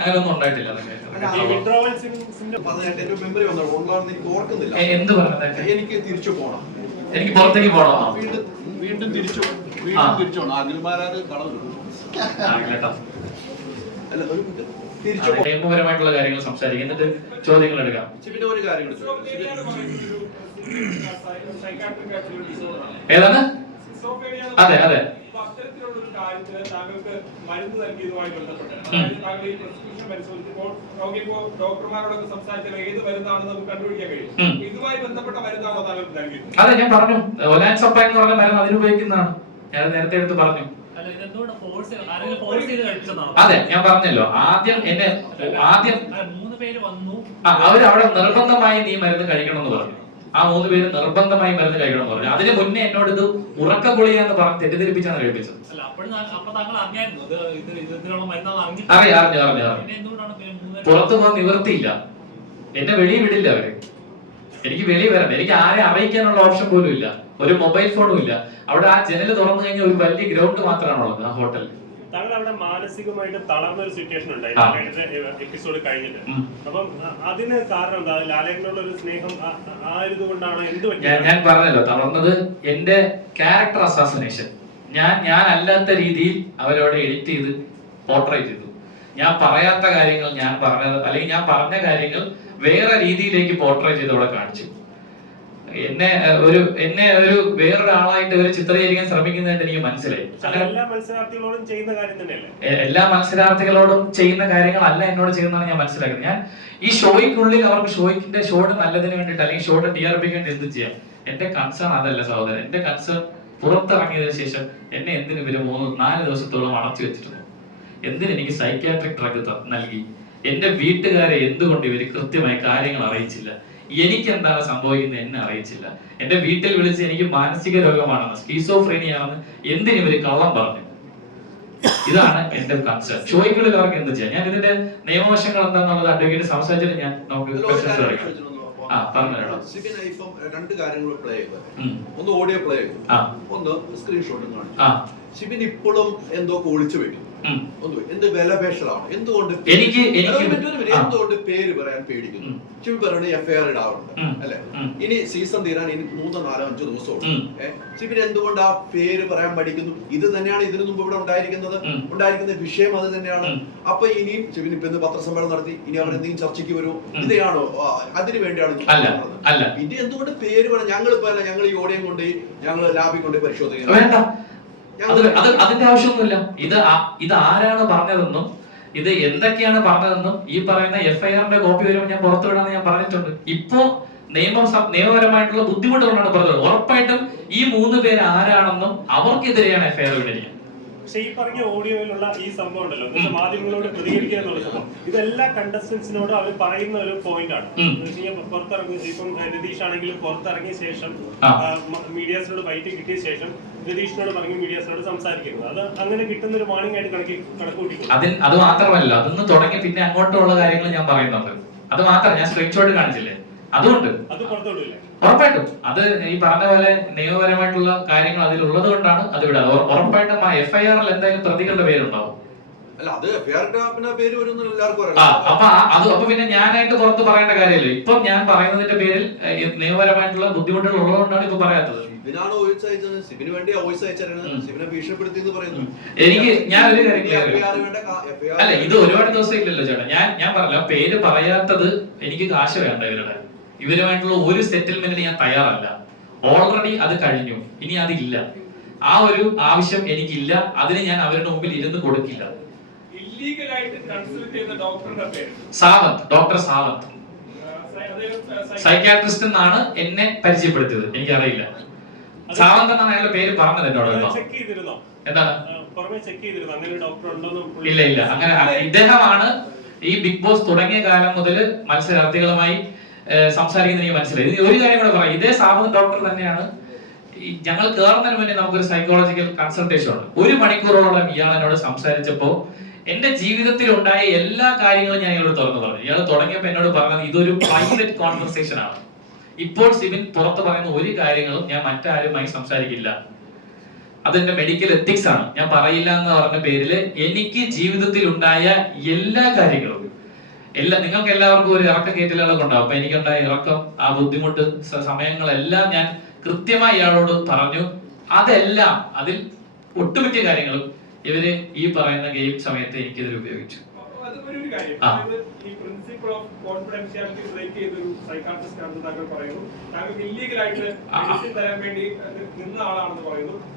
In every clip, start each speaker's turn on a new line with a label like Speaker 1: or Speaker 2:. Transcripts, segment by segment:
Speaker 1: അങ്ങനൊന്നും ഉണ്ടായിട്ടില്ല എന്ത് പറഞ്ഞത്
Speaker 2: എനിക്ക് തിരിച്ചു പോണം.
Speaker 1: എനിക്ക് പുറത്തേക്ക് പോകണം
Speaker 2: വീണ്ടും വീണ്ടും തിരിച്ചു വീണ്ടും തിരിച്ചു പോണം. അഖിൽമാരാറ്
Speaker 1: ആ, കേട്ടോ
Speaker 2: അല്ല ഒരു മിനിറ്റ്.
Speaker 1: നിയമപരമായിട്ടുള്ള കാര്യങ്ങൾ സംസാരിക്കും. എന്നിട്ട് ചോദ്യങ്ങൾ എടുക്കാം.
Speaker 2: ഒരു കാര്യം.
Speaker 1: ഏതാണ്? അതെ അതെ.
Speaker 3: കാര്യത്തിന് താങ്കൾക്ക് മരുന്ന് നൽകിയതുമായി ബന്ധപ്പെട്ട്. അതായത് താങ്കൾ ഈ പ്രിസ്ക്രിപ്ഷൻ പരിശോധിച്ചപ്പോൾ രോഗിപ്പോ ഡോക്ടർമാരോടൊക്കെ സംസാരിച്ചാൽ ഏത് മരുന്നാണെന്ന് നമുക്ക് കണ്ടുപിടിക്കാൻ കഴിയും. ഇതുമായി ബന്ധപ്പെട്ട മരുന്നാണോ താങ്കൾക്ക് നൽകിയത്?
Speaker 1: അതെ ഞാൻ പറഞ്ഞു. ഒലാൻ സപ്പ എന്ന് പറഞ്ഞ മരുന്ന് അതിനുപയോഗിക്കുന്നതാണ് ഞാൻ നേരത്തെ എടുത്ത് പറഞ്ഞു. അതെ ഞാൻ പറഞ്ഞല്ലോ. ആദ്യം എന്നെ ആദ്യം
Speaker 4: അവരവിടെ മൂന്ന് പേര് വന്നു.
Speaker 1: അവർ അവിടെ നിർബന്ധമായി നീ മരുന്ന് കഴിക്കണം എന്ന് പറഞ്ഞു. ആ മൂന്ന് പേര് നിർബന്ധമായി മരുന്ന് കഴിക്കണമെന്ന് പറഞ്ഞു അതിന് മുന്നേ എന്നോട് ഇത് ഉറക്ക ഗുളികയെന്ന് പറഞ്ഞ് തെറ്റിദ്ധരിപ്പിച്ചാണ് കഴിപ്പിച്ചത്. അറിയാം അറിഞ്ഞു അറിഞ്ഞു അറിഞ്ഞു. പുറത്തു പോകാൻ നിവൃത്തിയില്ല. എന്നെ വെളിയിൽ വിടില്ല അവർ. എനിക്ക് വെളിയിൽ വരണ്ട. എനിക്ക് ആരെ അറിയിക്കാനുള്ള ഓപ്ഷൻ പോലും ഇല്ല. ഒരു മൊബൈൽ ഫോണും ഇല്ല. അവിടെ ആ ജനൽ തുറന്നു കഴിഞ്ഞാൽ ഒരു വലിയ ഗ്രൗണ്ട് മാത്രമാണുള്ളത് ആ ഹോട്ടലിൽ.
Speaker 5: താങ്കൾ അവിടെ മാനസികമായിട്ട് തളർന്ന ഒരു സിറ്റുവേഷൻ ഉണ്ടായി.
Speaker 1: ആ.
Speaker 5: എപ്പിസോഡ് കഴിഞ്ഞിട്ട്. അപ്പം അതിന് കാരണം എന്താ? ലാലേട്ടനുള്ള ഒരു സ്നേഹം ആ- ഒരു കൊണ്ടാണ്? എന്ത്
Speaker 1: ഞാൻ
Speaker 5: പറ്റിയത്
Speaker 1: ഞാൻ പറഞ്ഞല്ലോ തളർന്നത് എന്റെ ക്യാരക്ടർ അസാസിനേഷൻ ഞാൻ ഞാൻ അല്ലാത്ത രീതിയിൽ അവരോട് എഡിറ്റ് ചെയ്ത് പോർട്രേറ്റ് ചെയ്തു ഞാൻ പറയാത്ത കാര്യങ്ങൾ ഞാൻ പറഞ്ഞത് അല്ലെങ്കിൽ ഞാൻ പറഞ്ഞ കാര്യങ്ങൾ വേറെ രീതിയിലേക്ക് പോർട്രേറ്റ് ചെയ്ത് അവിടെ കാണിച്ചു. എന്നെ ഒരു എന്നെ ഒരു വേറൊരാളായിട്ട് ഇവർ ചിത്രീകരിക്കാൻ ശ്രമിക്കുന്നതായിട്ട് എനിക്ക് മനസ്സിലായി.
Speaker 5: എല്ലാ മത്സരാർത്ഥികളോടും ചെയ്യുന്ന കാര്യം തന്നെയല്ലേ?
Speaker 1: എല്ലാ മത്സരാർത്ഥികളോടും ചെയ്യുന്ന കാര്യങ്ങളല്ല എന്നോട് ചെയ്യുന്നതാണ് ഞാൻ മനസ്സിലാക്കുന്നത്. ഞാൻ ഈ ഷോയ്ക്കുള്ളിൽ അവർക്ക് ഷോയ്ക്കിന്റെ ഷോയുടെ നല്ലതിന് വേണ്ടിയിട്ട് അല്ലെങ്കിൽ ഷോയുടെ ടി ആർ പിക്ക് വേണ്ടി എന്ത് ചെയ്യാം. എന്റെ കൺസേൺ അതല്ല സഹോദരൻ. എന്റെ കൺസേൺ പുറത്തിറങ്ങിയതിനു ശേഷം എന്നെ എന്തിനു ഇവർ മൂന്ന് നാല് ദിവസത്തോളം അടച്ചു വെച്ചിരുന്നു? എന്തിന് എനിക്ക് സൈക്യാട്രിക് ഡ്രഗ് നൽകി? എന്റെ വീട്ടുകാരെ എന്തുകൊണ്ട് ഇവർ കൃത്യമായി കാര്യങ്ങൾ അറിയിച്ചില്ല? എനിക്ക് എന്താണ് സംഭവിക്കുന്നത് എന്നെ അറിയിച്ചില്ല എന്റെ വീട്ടിൽ വിളിച്ച് എനിക്ക് മാനസിക രോഗമാണെന്ന് സ്കീസോഫ്രീനിയാണെന്ന് എന്തിനു ഇവർ കള്ളം പറഞ്ഞു? ഇതാണ് എന്റെ കൺസേൺ ചോയ്ക്കുള്ളിൽ അവർക്ക് എന്ത് ചെയ്യാം? ഞാൻ ഇതിന്റെ നിയമവശങ്ങൾ എന്താണെന്നുള്ളത് അഡ്വക്കേറ്റ് സംസാരിച്ചിട്ട് ഞാൻ നമുക്ക്
Speaker 2: ഇപ്പം രണ്ട് കാര്യങ്ങൾ പ്ലേ ഒന്ന് ഓഡിയോ പ്ലേ ഒന്ന് സ്ക്രീൻഷോട്ടും കാണിച്ചു
Speaker 1: ആ.
Speaker 2: ഇപ്പോഴും എന്തോ ഒളിച്ചു വെക്കും. എന്ത് വിലപേശലാണ് എന്തുകൊണ്ട്
Speaker 1: എനിക്ക് എനിക്ക്
Speaker 2: എന്തുകൊണ്ട് പേര് പറയാൻ പേടിക്കുന്നു?
Speaker 1: ഉം.
Speaker 2: ശിവൻ പറയുന്നത് എഫ് ഐ ആർ ഇടാറുണ്ട് അല്ലെ? ഇനി സീസൺ തീരാൻ ഇനി മൂന്നോ നാലോ അഞ്ചോ ദിവസമുള്ളൂ
Speaker 1: ഉം.
Speaker 2: ശിവൻ എന്തുകൊണ്ട് ആ പേര് പറയാൻ പഠിക്കുന്നു ഇത് തന്നെയാണ് ഇതിനു മുമ്പ് ഇവിടെ ഉണ്ടായിരിക്കുന്നത്. ഉണ്ടായിരിക്കുന്ന വിഷയം അത് തന്നെയാണ്. അപ്പൊ ഇനിയും ശിവൻ ഇപ്പൊ ഇന്ന് പത്രസമ്മേളനം നടത്തി ഇനി അവർ എന്തെങ്കിലും ചർച്ചയ്ക്ക് വരുമോ ഇതാണോ അതിനു വേണ്ടിയാണ് ഇനി എന്തുകൊണ്ട് പേര് പറയാം ഞങ്ങൾ ഇപ്പൊ ഞങ്ങൾ ഈ ഓടിയം കൊണ്ട് ഞങ്ങൾ ലാബിൽ കൊണ്ട് പരിശോധിക്കുന്നത്.
Speaker 1: അത് അത് അതിന്റെ ആവശ്യമൊന്നുമില്ല. ഇത് ഇത് ആരാണ് പറഞ്ഞതെന്നും ഇത് എന്തൊക്കെയാണ് പറഞ്ഞതെന്നും ഈ പറയുന്ന എഫ് ഐ ആറിന്റെ കോപ്പി വരുമ്പോൾ ഞാൻ പുറത്തുവിടാന്ന് ഞാൻ പറഞ്ഞിട്ടുണ്ട്. ഇപ്പോ നിയമ നിയമപരമായിട്ടുള്ള ബുദ്ധിമുട്ടുകളാണ് പറഞ്ഞത്. ഉറപ്പായിട്ടും ഈ മൂന്ന് പേര് ആരാണെന്നും അവർക്കെതിരെയാണ് എഫ് ഐ ആർ വിടുക
Speaker 5: പക്ഷേ ഈ പറഞ്ഞ ഓഡിയോയിലുള്ള ഈ സംഭവം ഉണ്ടല്ലോ. മാധ്യമങ്ങളോട് പ്രതികരിക്കുക എന്നുള്ള സംഭവം. ഇതെല്ലാ കണ്ടസ്റ്റൻസിനോടും അവർ പറയുന്ന ഒരു പോയിന്റ് ആണ്. പുറത്തിറങ്ങി ഇപ്പം രതീഷ് ആണെങ്കിലും പുറത്തിറങ്ങിയ ശേഷം. മീഡിയാസിനോട് ഫൈറ്റ് കിട്ടിയ ശേഷം രതീഷിനോട് പറഞ്ഞു മീഡിയാസിനോട് സംസാരിക്കുന്നത് അത് അങ്ങനെ കിട്ടുന്ന ഒരു വാണിംഗ് ആയിട്ട് കണക്കി കണക്കുകൂട്ടിക്കും
Speaker 1: അതിൽ അത് മാത്രമല്ല അതൊന്ന് തുടങ്ങി പിന്നെ അങ്ങോട്ടുള്ള കാര്യങ്ങൾ ഞാൻ പറയുന്നുണ്ട്. അത് മാത്രം ഞാൻ സ്ക്രീൻഷോട്ട് കാണിച്ചില്ലേ? അതുകൊണ്ട്
Speaker 5: അത്
Speaker 1: ഉറപ്പായിട്ടും. അത് ഈ പറഞ്ഞ പോലെ നിയമപരമായിട്ടുള്ള കാര്യങ്ങൾ അതിൽ ഉള്ളത് കൊണ്ടാണ് അത് വിടാതെ. ഉറ- ഉറപ്പായിട്ടും ആ എഫ് ഐ ആറിൽ എന്തായാലും പ്രതികളുടെ പേരുണ്ടാവും.
Speaker 2: അല്ല അത് പേര് എല്ലാവർക്കും അറിയാം.
Speaker 1: അപ്പൊ അത് അപ്പൊ പിന്നെ ഞാനായിട്ട് പുറത്ത് പറയേണ്ട കാര്യമില്ല. ഇപ്പൊ ഞാൻ പറയുന്നതിന്റെ പേരിൽ നിയമപരമായിട്ടുള്ള ബുദ്ധിമുട്ടുകൾ ഉള്ളതുകൊണ്ടാണ് ഇപ്പൊ പറയാത്തത്.
Speaker 2: സിബിനാണ് വോയിസ് അയച്ചത്. സിബിന് വേണ്ടി വോയിസ് അയച്ചാണ്
Speaker 1: ഉം.
Speaker 2: സിബിനെ ഭീഷണിപ്പെടുത്തി എന്ന് പറയുന്നു.
Speaker 1: എനിക്ക് ഞാൻ ഒരു കാര്യം അല്ല ഇത് ഒരുപാട് ദിവസം ഇല്ലല്ലോ ചേട്ടാ. ഞാൻ ഞാൻ പറഞ്ഞ പേര് പറയാത്തത് എനിക്ക് കാശ് വേണ്ട ഇവരുടെ. ഇവരുമായിട്ടുള്ള ഒരു സെറ്റിൽമെന്റിന് ഞാൻ തയ്യാറല്ല. ഓൾറെഡി അത് കഴിഞ്ഞു. ഇനി അതില്ല. ആ ഒരു ആവശ്യം എനിക്കില്ല. അതിന് ഞാൻ അവരുടെ മുമ്പിൽ ഇരുന്ന് കൊടുക്കില്ല.
Speaker 3: ഇല്ലീഗലായിട്ട് കൺസൾട്ട് ചെയ്ത ഡോക്ടറുടെ പേര്?
Speaker 1: സാവന്ത് ഡോക്ടർ സാവന്ത്.
Speaker 3: ആ, സൈ- അദ്ദേഹം, ആ, സൈ-
Speaker 1: സൈക്കാട്രിസ്റ്റ് എന്നാണ് എന്നെ പരിചയപ്പെടുത്തിയത്. എനിക്കറിയില്ല. സാവന്ത് എന്നാണ് അയാളുടെ പേര് പറഞ്ഞത് എന്നോട് എന്താണ്? ഇല്ല ഇല്ല. അങ്ങനെ ഇദ്ദേഹമാണ് ഈ ബിഗ് ബോസ് തുടങ്ങിയ കാലം മുതൽ മത്സരാർത്ഥികളുമായി സംസാരിക്കുന്ന എനിക്ക് മനസ്സിലായി ഒരു കാര്യം കൂടെ പറയാം. ഇതേ സാവന്ത് ഡോക്ടർ തന്നെയാണ്. ഞങ്ങൾ കയറുന്നതിന് മുന്നേ നമുക്കൊരു സൈക്കോളജിക്കൽ കൺസൾട്ടേഷൻ ഉണ്ട്. ഒരു മണിക്കൂറോളം ഇയാൾ എന്നോട് സംസാരിച്ചപ്പോ എന്റെ ജീവിതത്തിൽ ഉണ്ടായ എല്ലാ കാര്യങ്ങളും ഞാൻ ഇയാളോട് തുറന്നു പറഞ്ഞു. ഇയാൾ തുടങ്ങിയപ്പോൾ എന്നോട് പറഞ്ഞത് ഇതൊരു പ്രൈവറ്റ് കോൺവെർസേഷൻ ആണ്. ഇപ്പോൾ സിബിൻ പുറത്ത് പറയുന്ന ഒരു കാര്യങ്ങളും ഞാൻ മറ്റാരുമായി സംസാരിക്കില്ല. അതെന്റെ മെഡിക്കൽ എത്തിക്സ് ആണ്. ഞാൻ പറയില്ല എന്ന് പറഞ്ഞ പേരിൽ എനിക്ക് ജീവിതത്തിൽ ഉണ്ടായ എല്ലാ കാര്യങ്ങളും. എല്ലാ നിങ്ങൾക്ക് എല്ലാവർക്കും ഒരു ഇറക്കം കയറ്റലുകളൊക്കെ ഉണ്ടാവും. അപ്പൊ എനിക്കുണ്ടായ ഇറക്കം ആ ബുദ്ധിമുട്ട് സമയങ്ങളെല്ലാം ഞാൻ കൃത്യമായി ഇയാളോട് പറഞ്ഞു. അതെല്ലാം അതിൽ ഒട്ടുമിക്ക കാര്യങ്ങളും ഇവർ ഈ പറയുന്ന ഗെയിം സമയത്ത് എനിക്കിതിൽ ഉപയോഗിച്ചു.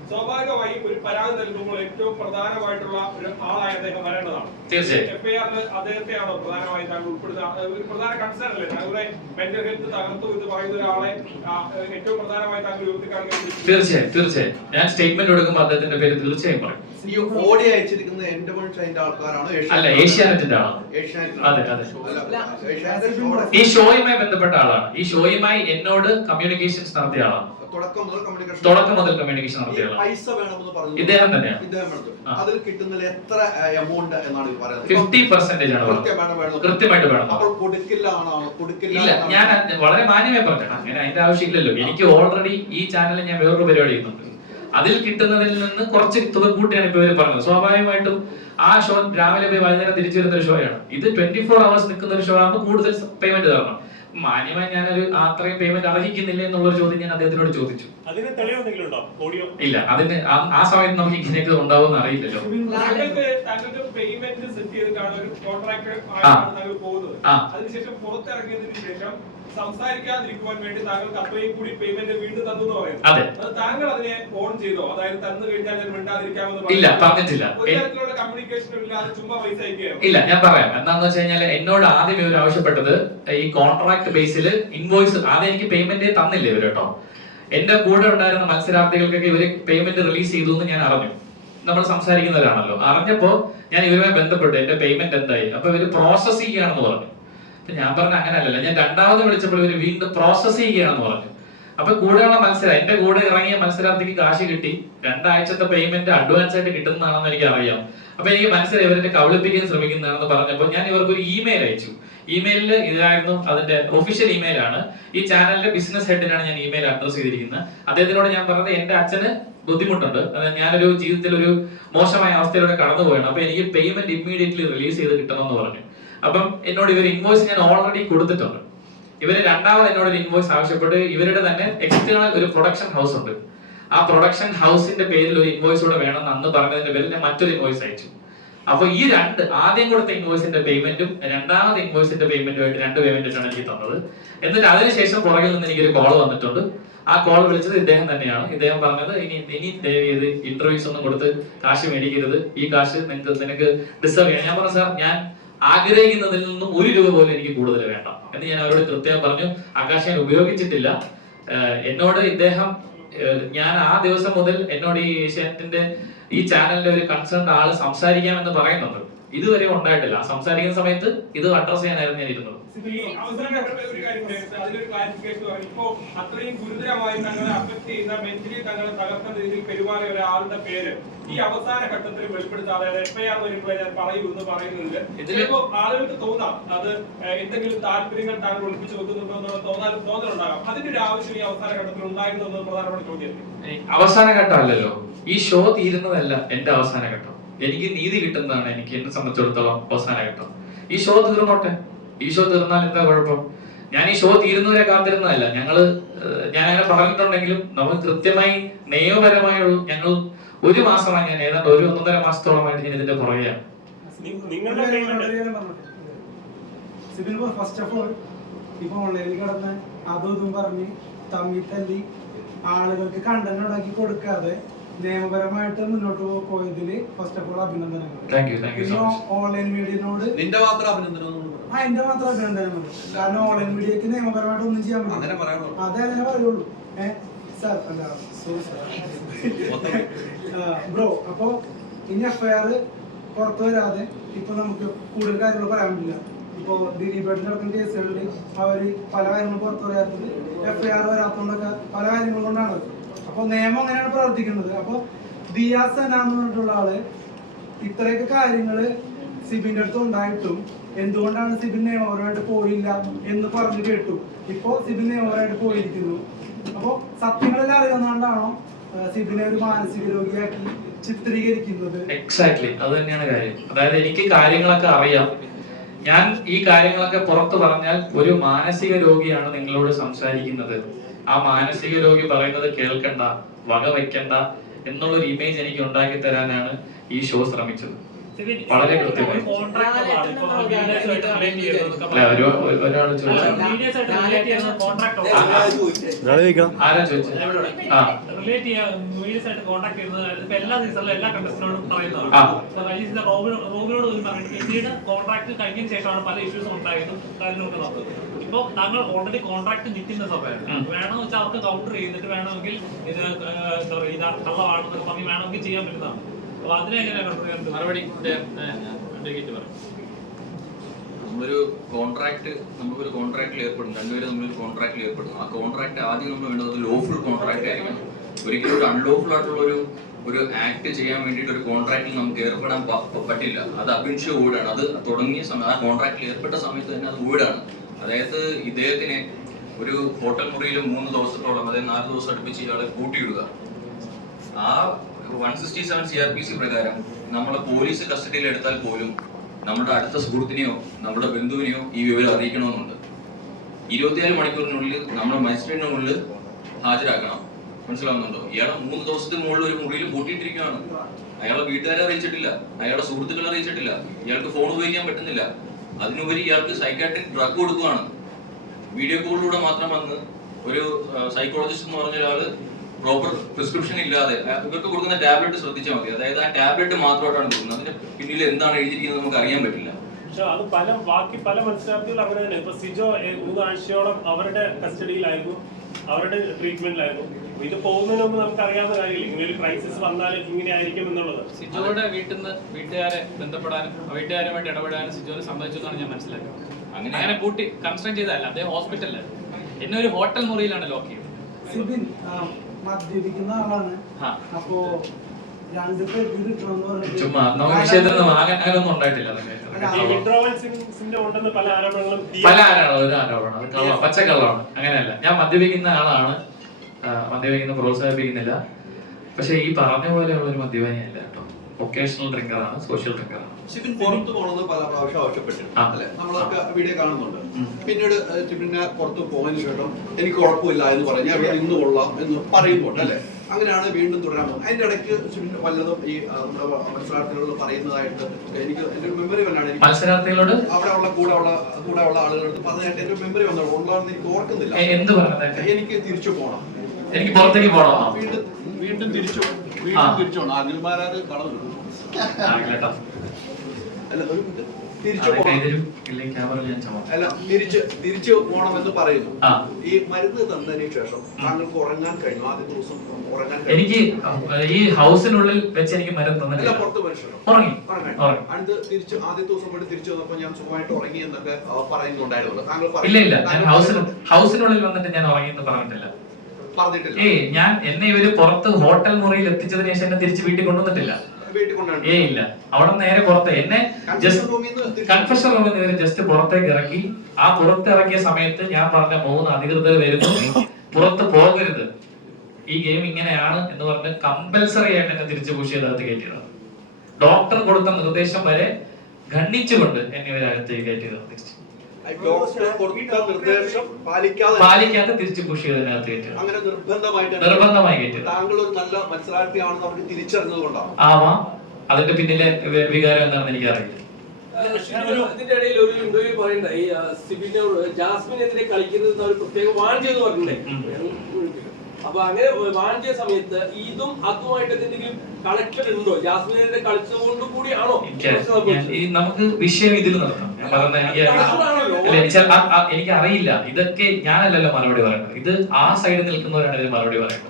Speaker 3: സ്വാഭാവികമായും ഒരു പരാതി നൽകുമ്പോൾ ഏറ്റവും പ്രധാനമായിട്ടുള്ള ഒരു ആളായി അദ്ദേഹം വരേണ്ടതാണ്.
Speaker 1: തീർച്ചയായും.
Speaker 3: എഫ്ഐആറിൽ അദ്ദേഹത്തെയാണോ പ്രധാനമായും താങ്കൾ ഉൾപ്പെടുന്ന ഒരു പ്രധാന കൺസേൺ അല്ലേ? താങ്കളുടെ മെന്റൽ ഹെൽത്ത് തകർത്തു എന്ന് പറയുന്ന ഒരാളെ ഏറ്റവും പ്രധാനമായി താങ്കൾ ഉയർത്തിക്കാണെങ്കിൽ
Speaker 1: തീർച്ചയായും തീർച്ചയായും. ഞാൻ സ്റ്റേറ്റ്മെന്റ് കൊടുക്കുമ്പോൾ അദ്ദേഹത്തിന്റെ പേര് തീർച്ചയായും പറയും.
Speaker 2: ഈ ഓടി അയച്ചിരിക്കുന്നത് എന്റെ മനുഷ്യ അതിന്റെ ആൾക്കാരാണ്.
Speaker 1: അല്ല ഏഷ്യാനെറ്റിന്റെ ആളാണ്.
Speaker 2: ഏഷ്യാനെറ്റ്
Speaker 1: അതെ, അതെ. ഈ ഷോയുമായി ബന്ധപ്പെട്ട ആളാണ്. ഈ ഷോയുമായി എന്നോട് കമ്മ്യൂണിക്കേഷൻസ് നടത്തിയ ആളാണ്.
Speaker 2: തുടക്കം മുതൽ കമ്മ്യൂണിക്കേഷൻ
Speaker 1: തുടക്കം മുതൽ കമ്മ്യൂണിക്കേഷൻ
Speaker 2: ഈ
Speaker 1: നടത്തിയ ആളാണ്.
Speaker 2: പൈസ വേണമെന്ന് പറഞ്ഞു
Speaker 1: ഇദ്ദേഹം തന്നെയാണ്.
Speaker 2: ഇദ്ദേഹം അതിൽ കിട്ടുന്നതിൽ എത്ര എമൗണ്ട് എന്നാണ് പറയുന്നത്?
Speaker 1: ഫിഫ്റ്റി പെർസെന്റേജ് ആണ് കൃത്യമായിട്ട് വേണം.
Speaker 2: അപ്പോൾ കൊടുക്കില്ലാണോ കൊടുക്കില്ല
Speaker 1: ഇല്ല ഞാൻ വളരെ മാന്യമായി പറഞ്ഞു അങ്ങനെ അതിന്റെ ആവശ്യമില്ലല്ലോ. എനിക്ക് ഓൾറെഡി ഈ ചാനലിൽ ഞാൻ വേറൊരു പരിപാടി ചെയ്യുന്നുണ്ട്. അതിൽ കിട്ടുന്നതിൽ നിന്ന് കുറച്ച് തുക കൂട്ടിയാണ് ഇപ്പൊ ഇവർ പറഞ്ഞത്. സ്വാഭാവികമായിട്ടും ആ ഷോ രാവിലെ പോയി വൈകുന്നേരം തിരിച്ചു വരുന്ന ഒരു ഷോയാണ് ഇത് ട്വന്റി ഫോർ അവേഴ്സ് നിൽക്കുന്ന ഒരു ഷോ ആകുമ്പോൾ കൂടുതൽ പേയ്മെന്റ് തരണം. മാന്യമായി ഞാനൊരു അത്രയും പേയ്മെന്റ് അർഹിക്കുന്നില്ല എന്നുള്ളൊരു ചോദ്യം ഞാൻ അദ്ദേഹത്തിനോട് ചോദിച്ചു.
Speaker 5: അതിന് തെളിവ് ഉണ്ടോ? ഓഡിയോ
Speaker 1: ഇല്ല. അതിന് ആ- സമയത്ത് നമുക്ക് ഇങ്ങനെയൊക്കെ ഉണ്ടാവുമെന്ന് അറിയില്ലല്ലോ. ആ.
Speaker 3: താങ്കൾ സംസാരിക്കാതിരിക്കുവാൻ വേണ്ടി താങ്കൾക്ക് അത്രയും കൂടി പേയ്മെന്റ് വീണ്ടും തന്നു എന്ന് പറയുന്നു.
Speaker 1: അതെ.
Speaker 3: താങ്കൾ അതിനെ ഫോൺ ചെയ്തോ? അതായത് തന്നു കഴിഞ്ഞാൽ ഞാൻ മിണ്ടാതിരിക്കാമെന്ന്
Speaker 1: ഇല്ല
Speaker 3: പറഞ്ഞിട്ട്
Speaker 1: പറഞ്ഞിട്ടില്ല.
Speaker 3: ഒരു കമ്മ്യൂണിക്കേഷൻ ഇല്ലാതെ ചുമ്മാ പൈസ അയക്കുകയോ
Speaker 1: ഇല്ല ഞാൻ പറയാം. എന്താണെന്ന് വെച്ച് കഴിഞ്ഞാൽ എന്നോട് ആദ്യം ഇവർ ആവശ്യപ്പെട്ടത് ഈ കോൺട്രാക്ട് ബേസിൽ ഇൻവോയ്സ് ആദ്യം എനിക്ക് പേയ്മെന്റ് തന്നില്ല ഇവർ കേട്ടോ? എന്റെ കൂടെ ഉണ്ടായിരുന്ന മത്സരാർത്ഥികൾക്കൊക്കെ ഇവർ പേയ്മെന്റ് റിലീസ് ചെയ്തു എന്ന് ഞാൻ അറിഞ്ഞു. നമ്മൾ സംസാരിക്കുന്നവരാണല്ലോ. അറിഞ്ഞപ്പോ ഞാൻ ഇവരുമായി ബന്ധപ്പെട്ടു. എന്റെ പേയ്മെന്റ് എന്തായി? അപ്പൊ ഇവർ പ്രോസസ് ചെയ്യുകയാണെന്ന് പറഞ്ഞു. ഞാൻ പറഞ്ഞ അങ്ങനെയല്ലല്ലോ ഞാൻ രണ്ടാമത് വിളിച്ചപ്പോൾ ഇവർ വീണ്ടും പ്രോസസ് ചെയ്യുകയാണെന്ന് പറഞ്ഞു. അപ്പൊ കൂടെയുള്ള മത്സരം എന്റെ കൂടെ ഇറങ്ങിയ മത്സരാർത്ഥിക്ക് കാശ് കിട്ടി. രണ്ടാഴ്ചത്തെ പേയ്മെന്റ് അഡ്വാൻസ് ആയിട്ട് കിട്ടുന്നതാണെന്ന് എനിക്ക് അറിയാം അപ്പൊ എനിക്ക് മനസ്സിലായി ഇവരെ കബളിപ്പിക്കാൻ ശ്രമിക്കുന്നതാണെന്ന് പറഞ്ഞപ്പോൾ ഞാൻ ഇവർക്ക് ഒരു ഇമെയിൽ അയച്ചു ഇമെയിലിൽ ഇതായിരുന്നു അതിന്റെ ഒഫീഷ്യൽ ഇമെയിൽ ആണ്. ഈ ചാനലിന്റെ ബിസിനസ് ഹെഡിനാണ് ഞാൻ ഇമെയിൽ അഡ്രസ് ചെയ്തിരിക്കുന്നത്. അദ്ദേഹത്തിനോട് ഞാൻ പറഞ്ഞത് എന്റെ അച്ഛന് ബുദ്ധിമുട്ടുണ്ട്. ഞാനൊരു ജീവിതത്തിൽ ഒരു മോശമായ അവസ്ഥയിലൂടെ കടന്നു പോയാണ് അപ്പൊ എനിക്ക് പേയ്മെന്റ് ഇമ്മീഡിയറ്റ്ലി റിലീസ് ചെയ്ത് കിട്ടണം എന്ന് പറഞ്ഞു. അപ്പം എന്നോട് ഇവർ ഇൻവോയ്സ് ഞാൻ ഓൾറെഡി കൊടുത്തിട്ടുണ്ട്. ഇവർ രണ്ടാമത് എന്നോട് ഒരു ഇൻവോയ്സ് ആവശ്യപ്പെട്ട് ഇവരുടെ തന്നെ എക്സ്റ്റേണൽ ഒരു പ്രൊഡക്ഷൻ ഹൗസ് ഉണ്ട്. ആ പ്രൊഡക്ഷൻ ഹൗസിന്റെ പേരിൽ ഒരു ഇൻവോയ്സ് കൂടെ വേണമെന്ന് അന്ന് പറഞ്ഞതിന്റെ പേരിൽ ഞാൻ മറ്റൊരു ഇൻവോയ്സ് അയച്ചു. അപ്പൊ ഈ രണ്ട് ആദ്യം കൊടുത്ത ഇൻവോയ്സിന്റെ പേയ്മെന്റും രണ്ടാമത്തെ ഇൻവോയ്സിന്റെ പേയ്മെന്റുമായിട്ട് രണ്ട് പേയ്മെന്റാണ് എനിക്ക് തന്നത്. എന്നിട്ട് അതിനുശേഷം പുറകിൽ നിന്ന് എനിക്കൊരു കോൾ വന്നിട്ടുണ്ട്. ആ കോൾ വിളിച്ചത് ഇദ്ദേഹം തന്നെയാണ്. ഇദ്ദേഹം പറഞ്ഞത് ഇനി ഇനി ദയവ് ചെയ്ത് ഇന്റർവ്യൂസ് ഒന്നും കൊടുത്ത് കാശ് മേടിക്കരുത്. ഈ കാശ് നിനക്ക് നിനക്ക് ഡിസേർവ് ചെയ്യണം. ഞാൻ പറഞ്ഞു സാർ ഞാൻ ആഗ്രഹിക്കുന്നതിൽ നിന്നും ഒരു രൂപ പോലും എനിക്ക് കൂടുതൽ വേണ്ട. എന്ന് ഞാൻ അവരോട് കൃത്യം പറഞ്ഞു. ആകാശ് ഞാൻ ഉപയോഗിച്ചിട്ടില്ല. എന്നോട് ഇദ്ദേഹം ഞാൻ ആ ദിവസം മുതൽ എന്നോട് ഈ ഏഷ്യാനെറ്റിന്റെ ഈ ചാനലിന്റെ ഒരു കൺസേൺ ആൾ സംസാരിക്കാമെന്ന് പറയുന്നുണ്ട്. ഇതുവരെ ഉണ്ടായിട്ടില്ല. സംസാരിക്കുന്ന സമയത്ത് ഇത് അഡ്രസ് ചെയ്യാനായിരുന്നു ഞാൻ ഇരുന്നത്.
Speaker 3: ഇപ്പോ അത്രയും ഗുരുതരമായി തങ്ങളെ അഫക്ട് ചെയ്യുന്ന മെന്റലി തങ്ങളെ തകർക്കുന്ന രീതിയിൽ പെരുമാറിയ ഒരാളുടെ പേര് ഈ അവസാന ഘട്ടത്തിൽ വെളിപ്പെടുത്താതെ എഫ്ഐആർ വരുമ്പോൾ ഞാൻ പറയൂ എന്ന് ചിലപ്പോ ആളുകൾക്ക് തോന്നാം. അത് എന്തെങ്കിലും താല്പര്യങ്ങൾ താങ്കൾ ഒളിപ്പിച്ചു വെക്കുന്നുണ്ടോ എന്നുള്ള തോന്നാൻ തോന്നലുണ്ടാകാം അതിന്റെ ഒരു ആവശ്യം ഈ അവസാന ഘട്ടത്തിൽ ഉണ്ടായിരുന്നു എന്നത് പ്രധാനപ്പെട്ട
Speaker 1: അവസാന ഘട്ടമല്ലല്ലോ. ഈ ഷോ തീരുന്നതല്ല എന്റെ അവസാന ഘട്ടം. എനിക്ക് നീതി കിട്ടുന്നതാണ് എനിക്ക് എന്നെ സംബന്ധിച്ചിടത്തോളം അവസാന ഘട്ടം. ഈ ഷോ തീർന്നോട്ടെ? ഈ ഷോ തീർന്നാൽ എന്താ കുഴപ്പം? ഞാൻ ഈ ഷോ തീരുന്നവരെ കാത്തിരുന്നതല്ല. ഞങ്ങൾ ഞാൻ അങ്ങനെ പറഞ്ഞിട്ടുണ്ടെങ്കിലും നമ്മൾ കൃത്യമായി നിയമപരമായുള്ള. ഞങ്ങൾ ഒരു മാസമായി ഞാൻ ഏതാണ്ട് ഒരു ഒന്നൊന്നര മാസത്തോളമായിട്ട് ഞാൻ ഇതിന്റെ പുറകെയാണ്.
Speaker 6: ഫസ്റ്റ് ഓഫ് ഓൾ ഇപ്പൊ ഓൺലൈനിൽ കിടന്ന് അതും ഇതും പറഞ്ഞ് തമ്മിൽ തല്ലി ആളുകൾക്ക് കണ്ടന്റ് ഉണ്ടാക്കി കൊടുക്കാതെ നിയമപരമായിട്ട് മുന്നോട്ട് പോയതിൽ ഫസ്റ്റ് ഓഫ് ഓൾ അഭിനന്ദനങ്ങൾ.
Speaker 1: സോ
Speaker 6: പിന്നെ ഓൺലൈൻ മീഡിയനോട്
Speaker 2: നിന്റെ മാത്രം അഭിനന്ദനം.
Speaker 6: ആ എന്റെ മാത്രം അഭിനന്ദനങ്ങൾ കാരണം ഓൺലൈൻ മീഡിയക്ക് നിയമപരമായിട്ട് ഒന്നും ചെയ്യാൻ
Speaker 2: അങ്ങനെ
Speaker 6: പറ്റില്ല.
Speaker 2: പറയണോ
Speaker 6: അതേ അങ്ങനെ പറയുള്ളൂ. ഏഹ് സാർ അല്ല സാർ ബ്രോ അപ്പോ ഇനി എഫ്ഐആർ പുറത്തു വരാതെ ഇപ്പൊ നമുക്ക് കൂടുതൽ കാര്യങ്ങൾ പറയാൻ പറ്റില്ല. ഇപ്പോ ദിലീപ് നടക്കുന്ന കേസുകളിൽ അവർ പല കാര്യങ്ങളും പുറത്തു പറയാത്തത് എഫ്ഐആർ വരാത്തതുകൊണ്ടൊക്കെ പല കാര്യങ്ങളും കൊണ്ടാണ് അപ്പൊ നിയമം അങ്ങനെയാണ് പ്രവർത്തിക്കുന്നത്. അപ്പോൾ ദിയാസ് എന്ന് പറഞ്ഞിട്ടുള്ള ആൾ ഇത്രയൊക്കെ കാര്യങ്ങൾ സിബിന്റെ അടുത്ത് ഉണ്ടായിട്ടും എന്തുകൊണ്ടാണ് സിബിൻ നിയമപരമായിട്ട് പോയില്ല എന്ന് പറഞ്ഞു കേട്ടു. ഇപ്പോ സിബിൻ നിയമപരമായിട്ട് പോയിരിക്കുന്നു. അപ്പോൾ സത്യങ്ങളെല്ലാം അറിയുന്നതുകൊണ്ടാണോ സിബിനെ ഒരു മാനസിക രോഗിയാക്കി ചിത്രീകരിക്കുന്നത്?
Speaker 1: എക്സാക്ട്ലി അത് തന്നെയാണ് കാര്യം. അതായത് എനിക്ക് കാര്യങ്ങളൊക്കെ അറിയാം. ഞാൻ ഈ കാര്യങ്ങളൊക്കെ പുറത്തു പറഞ്ഞാൽ ഒരു മാനസിക രോഗിയാണ് നിങ്ങളോട് സംസാരിക്കുന്നത്. ആ മാനസിക രോഗി പറയുന്നത് കേൾക്കണ്ട വക വെക്കണ്ട എന്നുള്ളൊരു ഇമേജ് എനിക്ക് ഉണ്ടാക്കി തരാനാണ് ഈ ഷോ ശ്രമിച്ചത്. വളരെ കൃത്യമായി. ഒരാൾ ചോദിച്ചു. ആരാ ചോദിച്ചത്? ആ.
Speaker 4: റിലേറ്റ് ചെയ്യാൻ മീഡിയസ് ആയിട്ട് കോൺടാക്ട് ചെയ്യുന്നത് ഇപ്പൊ എല്ലാ സീസണിലും എല്ലാ കണ്ടസ്റ്റന്റിനോടും
Speaker 1: ആ.
Speaker 4: പറയുന്നതാണ്. So, കഴിഞ്ഞ സീസൺ റോബിനോ റോബിനോട് പോലും പറഞ്ഞു പിന്നീട് കോൺട്രാക്ട് കഴിഞ്ഞതിന് ശേഷമാണ് പല ഇഷ്യൂസും ഉണ്ടായതും കാര്യങ്ങളൊക്കെ നടന്നത്. ഇപ്പൊ താങ്കൾ ഓൾറെഡി കോൺട്രാക്ട് നിൽക്കുന്ന സമയമാണ്
Speaker 1: ഉം.
Speaker 4: വേണമെന്ന് വെച്ചാൽ അവർക്ക് കൗണ്ടർ ചെയ്തിട്ട് വേണമെങ്കിൽ ഇത് ഏഹ്, എന്താ പറയുക ഇത് കള്ളമാണെന്നൊക്കെ പറഞ്ഞ് വേണമെങ്കിൽ ചെയ്യാൻ പറ്റുന്നതാണ്. അപ്പൊ അതിനെ എങ്ങനെയാണ്
Speaker 7: മറുപടി പറയും. നമ്മളൊരു കോൺട്രാക്ട് നമുക്കൊരു കോൺട്രാക്റ്റിൽ ഏർപ്പെടും. രണ്ടുപേരും നമ്മളൊരു കോൺട്രാക്റ്റിൽ ഏർപ്പെടുന്നു ആ കോൺട്രാക്ട് ആദ്യം നമ്മൾ വേണ്ടത് ലോഫുൾ കോൺട്രാക്ട് ആയിരിക്കണം. ഒരിക്കലും ഒരു അൺലോഫുൾ ആയിട്ടുള്ള ഒരു ഒരു ആക്ട് ചെയ്യാൻ വേണ്ടിയിട്ട് ഒരു കോൺട്രാക്റ്റിൽ നമുക്ക് ഏർപ്പെടാൻ പറ്റില്ല. അത് അഭിൻഷ ഓടാണ് അത് തുടങ്ങിയ സമയം ആ കോൺട്രാക്റ്റിൽ ഏർപ്പെട്ട സമയത്ത് തന്നെ അത് ഓടാണ് അതായത് ഇദ്ദേഹത്തിനെ ഒരു ഹോട്ടൽ മുറിയിൽ മൂന്ന് ദിവസത്തോളം അതായത് നാല് ദിവസം അടുപ്പിച്ച് ഇയാളെ കൂട്ടിയിടുക. ആ one sixty seven C R P C പ്രകാരം നമ്മളെ പോലീസ് കസ്റ്റഡിയിൽ എടുത്താൽ പോലും നമ്മുടെ അടുത്ത സുഹൃത്തിനെയോ നമ്മുടെ ബന്ധുവിനെയോ ഈ വിവരം അറിയിക്കണമെന്നുണ്ട്. ഇരുപത്തിയേഴ് മണിക്കൂറിനുള്ളിൽ നമ്മുടെ മജിസ്ട്രേറ്റിന് മുന്നിൽ ഹാജരാക്കണം. മനസ്സിലാവുന്നുണ്ടോ? ഇയാളെ മൂന്ന് ദിവസത്തിന് മുകളിൽ ഒരു മുറിയിൽ പൂട്ടിയിട്ടിരിക്കുകയാണ് അയാളെ വീട്ടുകാരെ അറിയിച്ചിട്ടില്ല. അയാളുടെ സുഹൃത്തുക്കളെ അറിയിച്ചിട്ടില്ല. ഇയാൾക്ക് ഫോൺ ഉപയോഗിക്കാൻ പറ്റുന്നില്ല. അതിനുപരി ഇയാൾക്ക് സൈക്കാട്രിക് ഡ്രഗ് കൊടുക്കുകയാണ് വീഡിയോ കോളിലൂടെ മാത്രം വന്ന് ഒരു സൈക്കോളജിസ്റ്റ് എന്ന് പറഞ്ഞ ഒരാൾ പ്രോപ്പർ പ്രിസ്ക്രിപ്ഷൻ ഇല്ലാതെ ഇവർക്ക് കൊടുക്കുന്ന ടാബ്ലറ്റ് ശ്രദ്ധിച്ചാൽ മതി. അതായത് ആ ടാബ്ലറ്റ് മാത്രമായിട്ടാണ് കൊടുക്കുന്നത്. അതിന്റെ പിന്നിൽ എന്താണ് എഴുതിയിരിക്കുന്നത് നമുക്ക് അറിയാൻ പറ്റില്ല.
Speaker 5: പക്ഷെ അത് പല ബാക്കി പല മത്സരാർത്ഥികൾ അങ്ങനെ തന്നെ ഇപ്പൊ സിജോ മൂന്നാഴ്ചയോളം അവരുടെ കസ്റ്റഡിയിലായിരുന്നു അവരുടെ ട്രീറ്റ്മെന്റിലായിരുന്നു ഇത് പോകുന്നതിന് മുമ്പ് നമുക്ക് അറിയാവുന്ന കാര്യമില്ല. ഇങ്ങനെ ഒരു ക്രൈസിസ് വന്നാൽ ഇങ്ങനെ ആയിരിക്കും എന്നുള്ളത്.
Speaker 7: സിജോയുടെ വീട്ടിൽ നിന്ന് വീട്ടുകാരെ ബന്ധപ്പെടാനും വീട്ടുകാരുമായിട്ട് ഇടപെടാനും സിജോനെ സമ്മതിച്ചു എന്നാണ് ഞാൻ മനസ്സിലാക്കുന്നത്.
Speaker 5: അങ്ങനെ
Speaker 7: അങ്ങനെ കൂട്ടി കൺസ്ട്രൈൻ ചെയ്തതല്ല അദ്ദേഹം ഹോസ്പിറ്റലിൽ എന്നെ ഒരു ഹോട്ടൽ മുറിയിലാണ് ലോക്ക് ചെയ്തത്.
Speaker 6: സിബിൻ മദ്യപിക്കുന്ന ആളാണ്. അപ്പോ രണ്ട് പേർക്ക് കിട്ടണമെന്ന് പറഞ്ഞിട്ട്
Speaker 1: ചുമ്മാ നമുക്ക് വിഷയത്തിൽ നിന്ന് അങ്ങനെ അങ്ങനെയൊന്നും ഉണ്ടായിട്ടില്ല അതൊക്കെ.
Speaker 5: ഈ വിഡ്രോവൽ സിന്റെ പല ആരോപണങ്ങളും
Speaker 1: പല ആരാണോ ഒരു ആരോപണം. അത് പച്ചക്കള്ളമാണ്. അങ്ങനെയല്ല. ഞാൻ മദ്യപിക്കുന്ന ആളാണ്. മദ്യപിക്കുന്ന പ്രോത്സാഹിപ്പിക്കുന്നില്ല. പക്ഷെ ഈ പറഞ്ഞ പോലെയുള്ള ഒരു മദ്യപാനിയല്ല കേട്ടോ. ഒക്കേഷണൽ ഡ്രിങ്കറാണ് സോഷ്യൽ ഡ്രിങ്കറാണ്
Speaker 2: ഷിബിൻ പുറത്തു പോകണമെന്ന് പല പ്രാവശ്യം ആവശ്യപ്പെട്ടിട്ടുണ്ട്. അല്ലെ? നമ്മളൊക്കെ വീഡിയോ കാണുന്നുണ്ട്. പിന്നീട് ഷിബിനെ പുറത്ത് പോയതിനു ശേഷം എനിക്ക് കുഴപ്പമില്ല എന്ന് പറഞ്ഞ്. അവിടെ ഇന്ന് കൊള്ളാം എന്ന് പറയുമ്പോൾ അല്ലെ? അങ്ങനെയാണ് വീണ്ടും തുടരാൻ പോകുന്നത്. അതിന്റെ ഇടയ്ക്ക് ഷിബിൻ വല്ലതും ഈ മത്സരാർത്ഥികളോട് പറയുന്നതായിട്ട് എനിക്ക് എന്റെ മെമ്മറി വന്നാണ്
Speaker 1: മത്സരാർത്ഥികളോട്?
Speaker 2: അവിടെ ഉള്ള കൂടെ ഉള്ള കൂടെ ഉള്ള ആളുകളോട് പറഞ്ഞതായിട്ട് എന്റെ മെമ്മറി വന്നു ഉള്ളതെന്ന് എനിക്ക് ഓർക്കുന്നില്ല. എനിക്ക് തിരിച്ചു പോകണം
Speaker 1: എനിക്ക് പുറത്തേക്ക് പോണോ.
Speaker 2: വീണ്ടും
Speaker 8: തിരിച്ചു വീണ്ടും തിരിച്ചു പോകണം അഖിൽമാരാറ് കടന്നു
Speaker 1: കേട്ടോ
Speaker 2: അല്ല. തിരിച്ചു പോകണം തിരിച്ച് പോകണമെന്ന് പറയുന്നു. ഈ മരുന്ന് തന്നതിന് ശേഷം താങ്കൾക്ക് ഉറങ്ങാൻ കഴിഞ്ഞു? ആദ്യ ദിവസം ഉറങ്ങാൻ
Speaker 1: എനിക്ക് ഈ ഹൗസിനുള്ളിൽ വെച്ച് എനിക്ക് മരുന്ന്
Speaker 2: അല്ല പുറത്ത്
Speaker 1: ഉറങ്ങി. ഉറങ്ങി.
Speaker 2: അടുത്ത് തിരിച്ച് ആദ്യ ദിവസം കൂടി തിരിച്ചു വന്നപ്പോൾ ഞാൻ സുഖമായിട്ട് ഉറങ്ങി എന്നൊക്കെ പറയുന്നുണ്ടായിരുന്നു. താങ്കൾ
Speaker 1: ഇല്ല ഇല്ല. ഹൗസിനുള്ളിൽ വന്നിട്ട് ഞാൻ ഉറങ്ങിയെന്ന് എന്ന്
Speaker 2: പറഞ്ഞിട്ടില്ല.
Speaker 1: ഏയ് ഞാൻ എന്നെ ഇവർ പുറത്ത് ഹോട്ടൽ മുറിയിൽ എത്തിച്ചതിന് ശേഷം എന്നെ തിരിച്ച് വീട്ടിൽ കൊണ്ടുവന്നിട്ടില്ല. ഏ ഇല്ല. അവിടെ നേരെ പുറത്ത്. എന്നെ
Speaker 2: ജസ്റ്റ്
Speaker 1: കൺഫെഷൻ റൂമിൽ നിന്ന് ഇവർ ജസ്റ്റ് പുറത്തേക്ക് ഇറക്കി. ആ പുറത്തിറക്കിയ സമയത്ത് ഞാൻ പറഞ്ഞ മൂന്ന് അധികൃതർ വരുന്നു. പുറത്ത് പോകരുത്. ഈ ഗെയിം ഇങ്ങനെയാണ് എന്ന് പറഞ്ഞ് കമ്പൽസറി ആയിട്ട് എന്നെ തിരിച്ചു പൂശി അകത്ത് കയറ്റിയതാണ്. ഡോക്ടർ കൊടുത്ത നിർദ്ദേശം വരെ ഖണ്ഡിച്ചുകൊണ്ട് എന്നെ ഇവരകത്ത് കയറ്റിയതാണ്. തിരിച്ച്
Speaker 2: പാലിക്കാതെ
Speaker 1: പാലിക്കാതെ തിരിച്ച് പുഷ് ചെയ്തതിനകത്ത് കയറ്റിയതാണ്
Speaker 2: അങ്ങനെ നിർബന്ധമായിട്ട്
Speaker 1: നിർബന്ധമായി കയറ്റിയത്
Speaker 2: താങ്കൾ ഒരു നല്ല മത്സരാർത്ഥിയാണെന്ന് അവർക്ക് തിരിച്ചറിഞ്ഞത് കൊണ്ടാണ്
Speaker 1: ആവാം. അതിന്റെ പിന്നിലെ വികാരം എന്താണെന്ന് എനിക്കറിയില്ല.
Speaker 9: ഇതിന്റെ ഇടയിൽ ഒരു ഇന്റർവ്യൂ പറയണ്ട. ഈ സിബിന്റെ സിബിനോട് ജാസ്മിനെതിരെ കളിക്കുന്നത് അവർ പ്രത്യേകം വാൺ ചെയ്ത് പറഞ്ഞിട്ടുണ്ടേ അപ്പൊ അങ്ങനെ വാണിജ്യ സമയത്ത് ഇതും അതുമായിട്ട് എന്തെങ്കിലും കണക്ഷൻ ഉണ്ടോ? ജാസ്മിനെതിരെ കളിച്ചത് കൊണ്ട് കൂടിയാണോ
Speaker 1: എനിക്ക് നമുക്ക് വിഷയം ഇതിൽ നിർത്താം എനിക്ക് അറിയില്ല ഇതൊക്കെ ഞാനല്ലല്ലോ മറുപടി പറയുന്നത്. ഇത് ആ സൈഡിൽ നിൽക്കുന്നവരാണ് ഇതിന് മറുപടി പറയുന്നത്.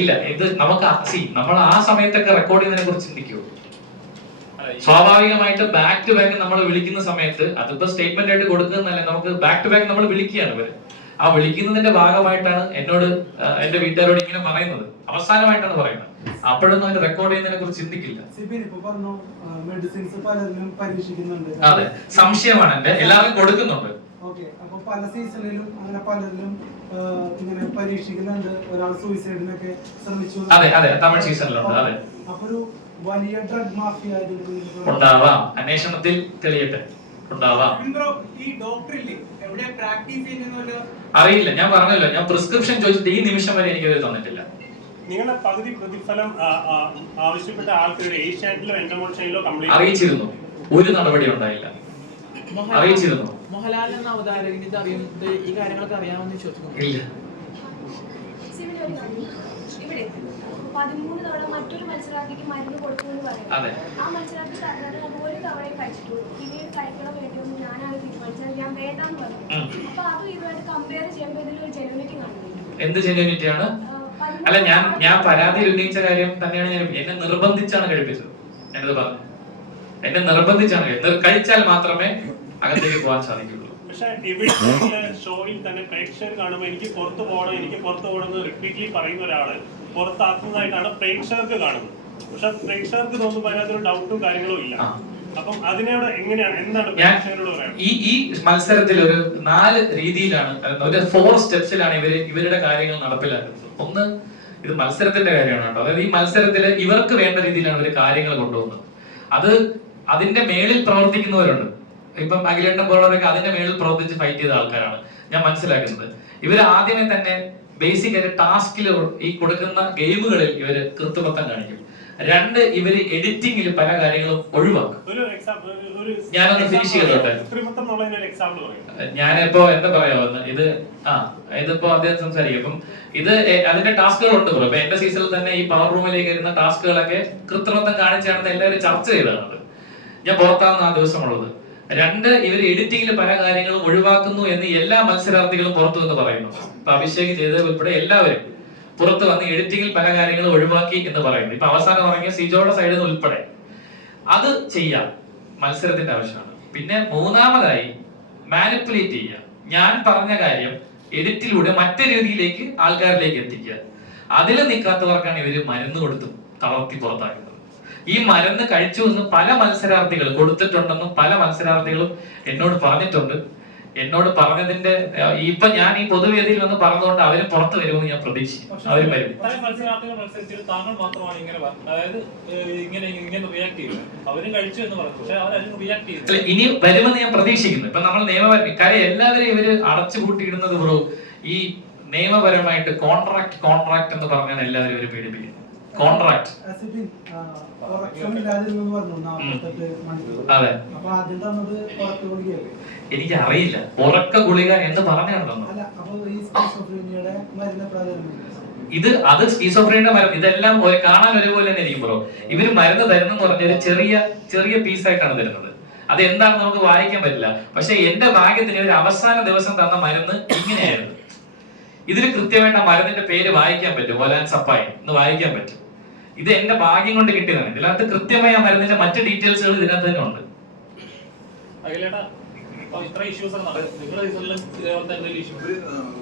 Speaker 1: ഇല്ല ഇത് നമുക്ക് സി നമ്മൾ ആ സമയത്തൊക്കെ റെക്കോർഡ് ചെയ്യുന്നതിനെ കുറിച്ച് ചിന്തിക്കൂ. സ്വാഭാവികമായിട്ട് ബാക്ക് ടു ബാക്ക് നമ്മൾ വിളിക്കുന്ന സമയത്ത് അതിപ്പോ സ്റ്റേറ്റ്മെന്റ് ആയിട്ട് കൊടുക്കുന്നതല്ല നമുക്ക് ബാക്ക് ടു ബാക്ക് നമ്മൾ വിളിക്കുകയാണ് ഇവർ. ആ വിളിക്കുന്നതിന്റെ ഭാഗമായിട്ടാണ് എന്നോട് എന്റെ വീട്ടുകാരോട് ഇങ്ങനെ പറയുന്നത്. അവസാനമായിട്ടാണ് പറയുന്നത്. അപ്പോഴൊന്നും അതിന് റെക്കോർഡ് ചെയ്യുന്നതിനെ കുറിച്ച് ചിന്തിക്കില്ല.
Speaker 6: മെഡിസിൻസ് പരീക്ഷിക്കുന്നുണ്ട്.
Speaker 1: അതെ സംശയമാണ് എന്റെ എല്ലാവർക്കും കൊടുക്കുന്നുണ്ട്.
Speaker 6: അപ്പൊ പല സീസണിലും അങ്ങനെ പലരിലും ഇങ്ങനെ പരീക്ഷിക്കുന്നുണ്ട്. ഒരാൾ സൂയിസൈഡിനൊക്കെ ശ്രമിച്ചു.
Speaker 1: അതെ അതെ തമിഴ് സീസണിലുണ്ട്. അതെ.
Speaker 6: അപ്പൊ ഒരു വലിയ ഡ്രഗ് മാഫിയ
Speaker 1: ഉണ്ടാവാം. അന്വേഷണത്തിൽ തെളിയട്ടെ. ഉണ്ടാവാം.
Speaker 10: ഈ ഡോക്ടറില്ലേ എവിടെ പ്രാക്ടീസ് ചെയ്യുന്ന
Speaker 1: അറിയില്ല. ഞാൻ പറഞ്ഞല്ലോ ഞാൻ പ്രിസ്ക്രിപ്ഷൻ ചോദിച്ചിട്ട് ഈ നിമിഷം വരെ എനിക്ക് തന്നിട്ടില്ല.
Speaker 5: നിങ്ങളുടെ പകുതി പ്രതിഫലം ആവശ്യപ്പെട്ട ആൾക്കാരുടെ ഏഷ്യാനെറ്റിലോ എൻഡമോഷനിലോ കംപ്ലീറ്റ്
Speaker 1: അറിയിച്ചിരുന്നു. ഒരു നടപടി ഉണ്ടായില്ല. അറിയിച്ചിരുന്നു.
Speaker 10: മോഹൻലാൽ എന്ന അവതാരകന് ഇത് അറിയുന്നത് ഈ കാര്യങ്ങളൊക്കെ അറിയാമെന്ന് ചോദിക്കുന്നു.
Speaker 1: ഇല്ല.
Speaker 11: പതിമൂന്ന് തവണ മറ്റൊരു മത്സരാർത്ഥിക്ക് മരുന്ന്. ആ മത്സരാർത്ഥി പറഞ്ഞത് അത് ഒരു തവണയെ കഴിച്ചിട്ടുള്ളൂ. പിന്നീട് കഴിക്കണം വേണ്ടിയൊന്നും ഞാനാണ് തീരുമാനിച്ചത്. ഞാൻ വേണ്ടാന്ന് പറഞ്ഞു.
Speaker 1: ഉം.
Speaker 11: അപ്പൊ അതും ഇതുമായിട്ട് കമ്പയർ ചെയ്യുമ്പോൾ ഇതിലൊരു കാണുന്നുണ്ട്
Speaker 1: എന്ത്
Speaker 11: ജെനുവിറ്റിയാണ്
Speaker 1: അല്ല ഞാൻ ഞാൻ പരാതി ഉന്നയിച്ച കാര്യം തന്നെയാണ് ഞാൻ എന്നെ നിർബന്ധിച്ചാണ് കഴിപ്പിച്ചത്. ഞാനത് പറഞ്ഞു. എന്നെ നിർബന്ധിച്ചാണ് കഴി- കഴിച്ചാൽ മാത്രമേ അകത്തേക്ക് പോകാൻ സാധിക്കുള്ളൂ
Speaker 5: പക്ഷെ ഇവിടെ ഷോയിൽ തന്നെ പ്രേക്ഷകർ കാണുമ്പോൾ എനിക്ക് പുറത്തു പോകണം എനിക്ക് പുറത്തു പോകണം എന്ന് റിപ്പീറ്റ്ലി പറയുന്ന ഒരാൾ പുറത്താക്കുന്നതായിട്ടാണ് പ്രേക്ഷകർക്ക് കാണുന്നത്. പക്ഷെ പ്രേക്ഷകർക്ക് തോന്നുമ്പോൾ അതിനകത്തൊരു ഡൗട്ടും കാര്യങ്ങളും ഇല്ല. അപ്പം അതിനോട് എങ്ങനെയാണ് എന്താണ് പ്രേക്ഷകരോട് പറയാൻ
Speaker 1: ഈ ഈ മത്സരത്തിൽ ഒരു നാല് രീതിയിലാണ് ഒരു ഫോർ സ്റ്റെപ്സിലാണ് ഇവർ ഇവരുടെ കാര്യങ്ങൾ നടപ്പിലാക്കുന്നത്. ഒന്ന് ഇത് മത്സരത്തിന്റെ കാര്യമാണ് കേട്ടോ. അതായത് ഈ മത്സരത്തിൽ ഇവർക്ക് വേണ്ട രീതിയിലാണ് ഇവർ കാര്യങ്ങൾ കൊണ്ടുപോകുന്നത്. അത് അതിന്റെ മേളിൽ പ്രവർത്തിക്കുന്നവരുണ്ട്. ഇപ്പം അഖിലേട്ടൻ പോലുള്ളവരൊക്കെ അതിന്റെ മേളിൽ പ്രവർത്തിച്ച് ഫൈറ്റ് ചെയ്ത ആൾക്കാരാണ്. ഞാൻ മനസ്സിലാക്കുന്നത്. ഇവർ ആദ്യമേ തന്നെ ബേസിക് ആയിട്ട് ടാസ്കിൽ ഈ കൊടുക്കുന്ന ഗെയിമുകളിൽ ഇവർ കൃത്രിമത്വം കാണിക്കും. രണ്ട് ഇവർ എഡിറ്റിംഗിൽ പല കാര്യങ്ങളും ഒഴിവാക്കും. ഞാനൊന്ന് ഫിനിഷ് ചെയ്തോട്ടെ. ഞാനിപ്പോ എന്താ പറയാ ഇത് ആ ഇതിപ്പോ അദ്ദേഹം സംസാരിക്കും. അപ്പം ഇത് അതിന്റെ ടാസ്കുകൾ ഉണ്ട് ഇപ്പൊ എന്റെ സീസണിൽ തന്നെ ഈ പവർ റൂമിലേക്ക് വരുന്ന ടാസ്കുകളൊക്കെ കൃത്രിമത്വം കാണിച്ചാണെന്ന് എല്ലാവരും ചർച്ച ചെയ്തതാണ് ഞാൻ പുറത്താകുന്ന ആ ദിവസമുള്ളത്. രണ്ട് ഇവർ എഡിറ്റിംഗിൽ പല കാര്യങ്ങളും ഒഴിവാക്കുന്നു എന്ന് എല്ലാ മത്സരാർത്ഥികളും പുറത്തു നിന്ന് പറയുന്നു അഭിഷേക് ചെയ്തത് ഉൾപ്പെടെ എല്ലാവരും പുറത്ത് വന്ന് എഡിറ്റിംഗിൽ പല കാര്യങ്ങളും ഒഴിവാക്കി എന്ന് പറയുന്നത് ഇപ്പൊ അവസാനം ഇറങ്ങിയ സിജോയുടെ സൈഡിൽ നിന്ന് ഉൾപ്പെടെ. അത് ചെയ്യാം. മത്സരത്തിന്റെ ആവശ്യമാണ്. പിന്നെ മൂന്നാമതായി മാനിപ്പുലേറ്റ് ചെയ്യുക. ഞാൻ പറഞ്ഞ കാര്യം എഡിറ്റിലൂടെ മറ്റു രീതിയിലേക്ക് ആൾക്കാരിലേക്ക് എത്തിക്കുക. അതിൽ നിൽക്കാത്തവർക്കാണ് ഇവർ മരുന്ന് കൊടുത്ത് തളർത്തി പുറത്താക്കുന്നത്. ഈ മരുന്ന് കഴിച്ചു എന്ന് പല മത്സരാർത്ഥികൾ കൊടുത്തിട്ടുണ്ടെന്നും പല മത്സരാർത്ഥികളും എന്നോട് പറഞ്ഞിട്ടുണ്ട്. എന്നോട് പറഞ്ഞതിന്റെ ഇപ്പൊ ഞാൻ ഈ പൊതുവേദിയിൽ വന്ന് പറഞ്ഞതുകൊണ്ട് അവരും പുറത്തു വരുമെന്ന് ഞാൻ പ്രതീക്ഷിക്കും അവരും വരും.
Speaker 4: പല മത്സരാർത്ഥികൾ താങ്കൾ മാത്രമാണ് ഇങ്ങനെ പ- അതായത് ഇങ്ങനെ ഇങ്ങനെ റിയാക്ട് ചെയ്യുന്നത്. അവരും കഴിച്ചു എന്ന് പറഞ്ഞു. പക്ഷെ അവരതിന് റിയാക്ട്
Speaker 1: ചെയ്തു
Speaker 4: ചെയ്യുന്നത്
Speaker 1: ഇനി വരുമെന്ന് ഞാൻ പ്രതീക്ഷിക്കുന്നു. ഇപ്പൊ നമ്മൾ നിയമപരം കാര്യം എല്ലാവരും ഇവർ അടച്ചുപൂട്ടിയിടുന്നത് ബ്രോ ഈ നിയമപരമായിട്ട് കോൺട്രാക്ട് കോൺട്രാക്ട് എന്ന് പറഞ്ഞാണ് എല്ലാവരും ഇവർ പീഡിപ്പിക്കുന്നത്. കോൺട്രാക്ട്
Speaker 6: മണിക്കൂർ.
Speaker 1: അതെ. എനിക്ക് അറിയില്ല ഉറക്ക ഗുളിക എന്ന് പറഞ്ഞാണ് തന്നത്
Speaker 6: അല്ല അപ്പൊ ഈ സ്കിസോഫ്രീനിയയുടെ മരുന്ന് പ്രാധാന്യം
Speaker 1: ഇത് അത് സ്കീസോഫ്രീന്റെ മരം ഇതെല്ലാം കാണാൻ ഒരുപോലെ തന്നെ ഇരിക്കും ബ്രോ. ഇവർ മരുന്ന് തരുന്നെന്ന് പറഞ്ഞ ഒരു ചെറിയ ചെറിയ പീസായിട്ടാണ് തരുന്നത്. അത് എന്താണെന്ന് നമുക്ക് വായിക്കാൻ പറ്റില്ല. പക്ഷെ എന്റെ ഭാഗ്യത്തിന് ഒരു അവസാന ദിവസം തന്ന മരുന്ന് ഇങ്ങനെയായിരുന്നു. ഇതിൽ കൃത്യമായിട്ട് ആ മരുന്നിന്റെ പേര് വായിക്കാൻ പറ്റും. ഒലാൻ സപ്പായി. എന്ന് വായിക്കാൻ പറ്റും. ഇത് എന്റെ ഭാഗ്യം കൊണ്ട് കിട്ടിയതാണ്. ഇതിനകത്ത് കൃത്യമായി ആ മരുന്നിന്റെ മറ്റ് ഡീറ്റെയിൽസുകൾ ഇതിനകത്ത് തന്നെ ഉണ്ട്.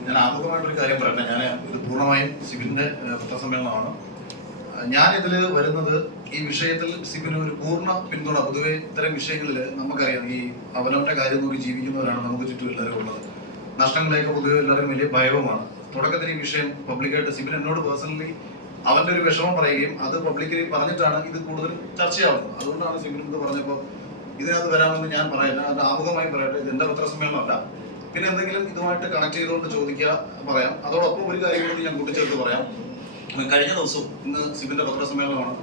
Speaker 8: ഞാൻ ആമുഖമായിട്ടൊരു കാര്യം പറയട്ടെ. ഞാൻ ഇത് പൂർണമായും സിബിന്റെ പത്രസമ്മേളനമാണ്. ഞാൻ ഇതിൽ വരുന്നത് ഈ വിഷയത്തിൽ സിബിന് ഒരു പൂർണ പിന്തുണ. പൊതുവെ ഇത്തരം വിഷയങ്ങളിൽ നമുക്കറിയാം ഈ അവനവന്റെ കാര്യം നോക്കി ജീവിക്കുന്നവരാണ് നമുക്ക് ചുറ്റും എല്ലാവരും ഉള്ളത്. നഷ്ടങ്ങളെയൊക്കെ പൊതുവെ എല്ലാവരും വലിയ ഭയവുമാണ്. തുടക്കത്തിൽ ഈ വിഷയം പബ്ലിക്കായിട്ട് സിബിൻ എന്നോട് പേഴ്സണലി അവന്റെ ഒരു വിഷമം പറയുകയും അത് പബ്ലിക്കലി പറഞ്ഞിട്ടാണ് ഇത് കൂടുതൽ ചർച്ചയാവുന്നത്. അതുകൊണ്ടാണ് സിമിനും ഇത് പറഞ്ഞപ്പോൾ ഇതിനകത്ത് വരാമെന്ന് ഞാൻ പറയില്ല അത് ആമുഖമായി പറയട്ടെ ഇത് എന്റെ പത്രസമ്മേളനമല്ല. പിന്നെ എന്തെങ്കിലും ഇതുമായിട്ട് കണക്ട് ചെയ്തുകൊണ്ട് ചോദിക്കുക പറയാം. അതോടൊപ്പം ഒരു കാര്യം കൂടി ഞാൻ കൂട്ടിച്ചേർത്ത് പറയാം. കഴിഞ്ഞ ദിവസം ഇന്ന് സിബിന്റെ പത്രസമ്മേളനമാണ്.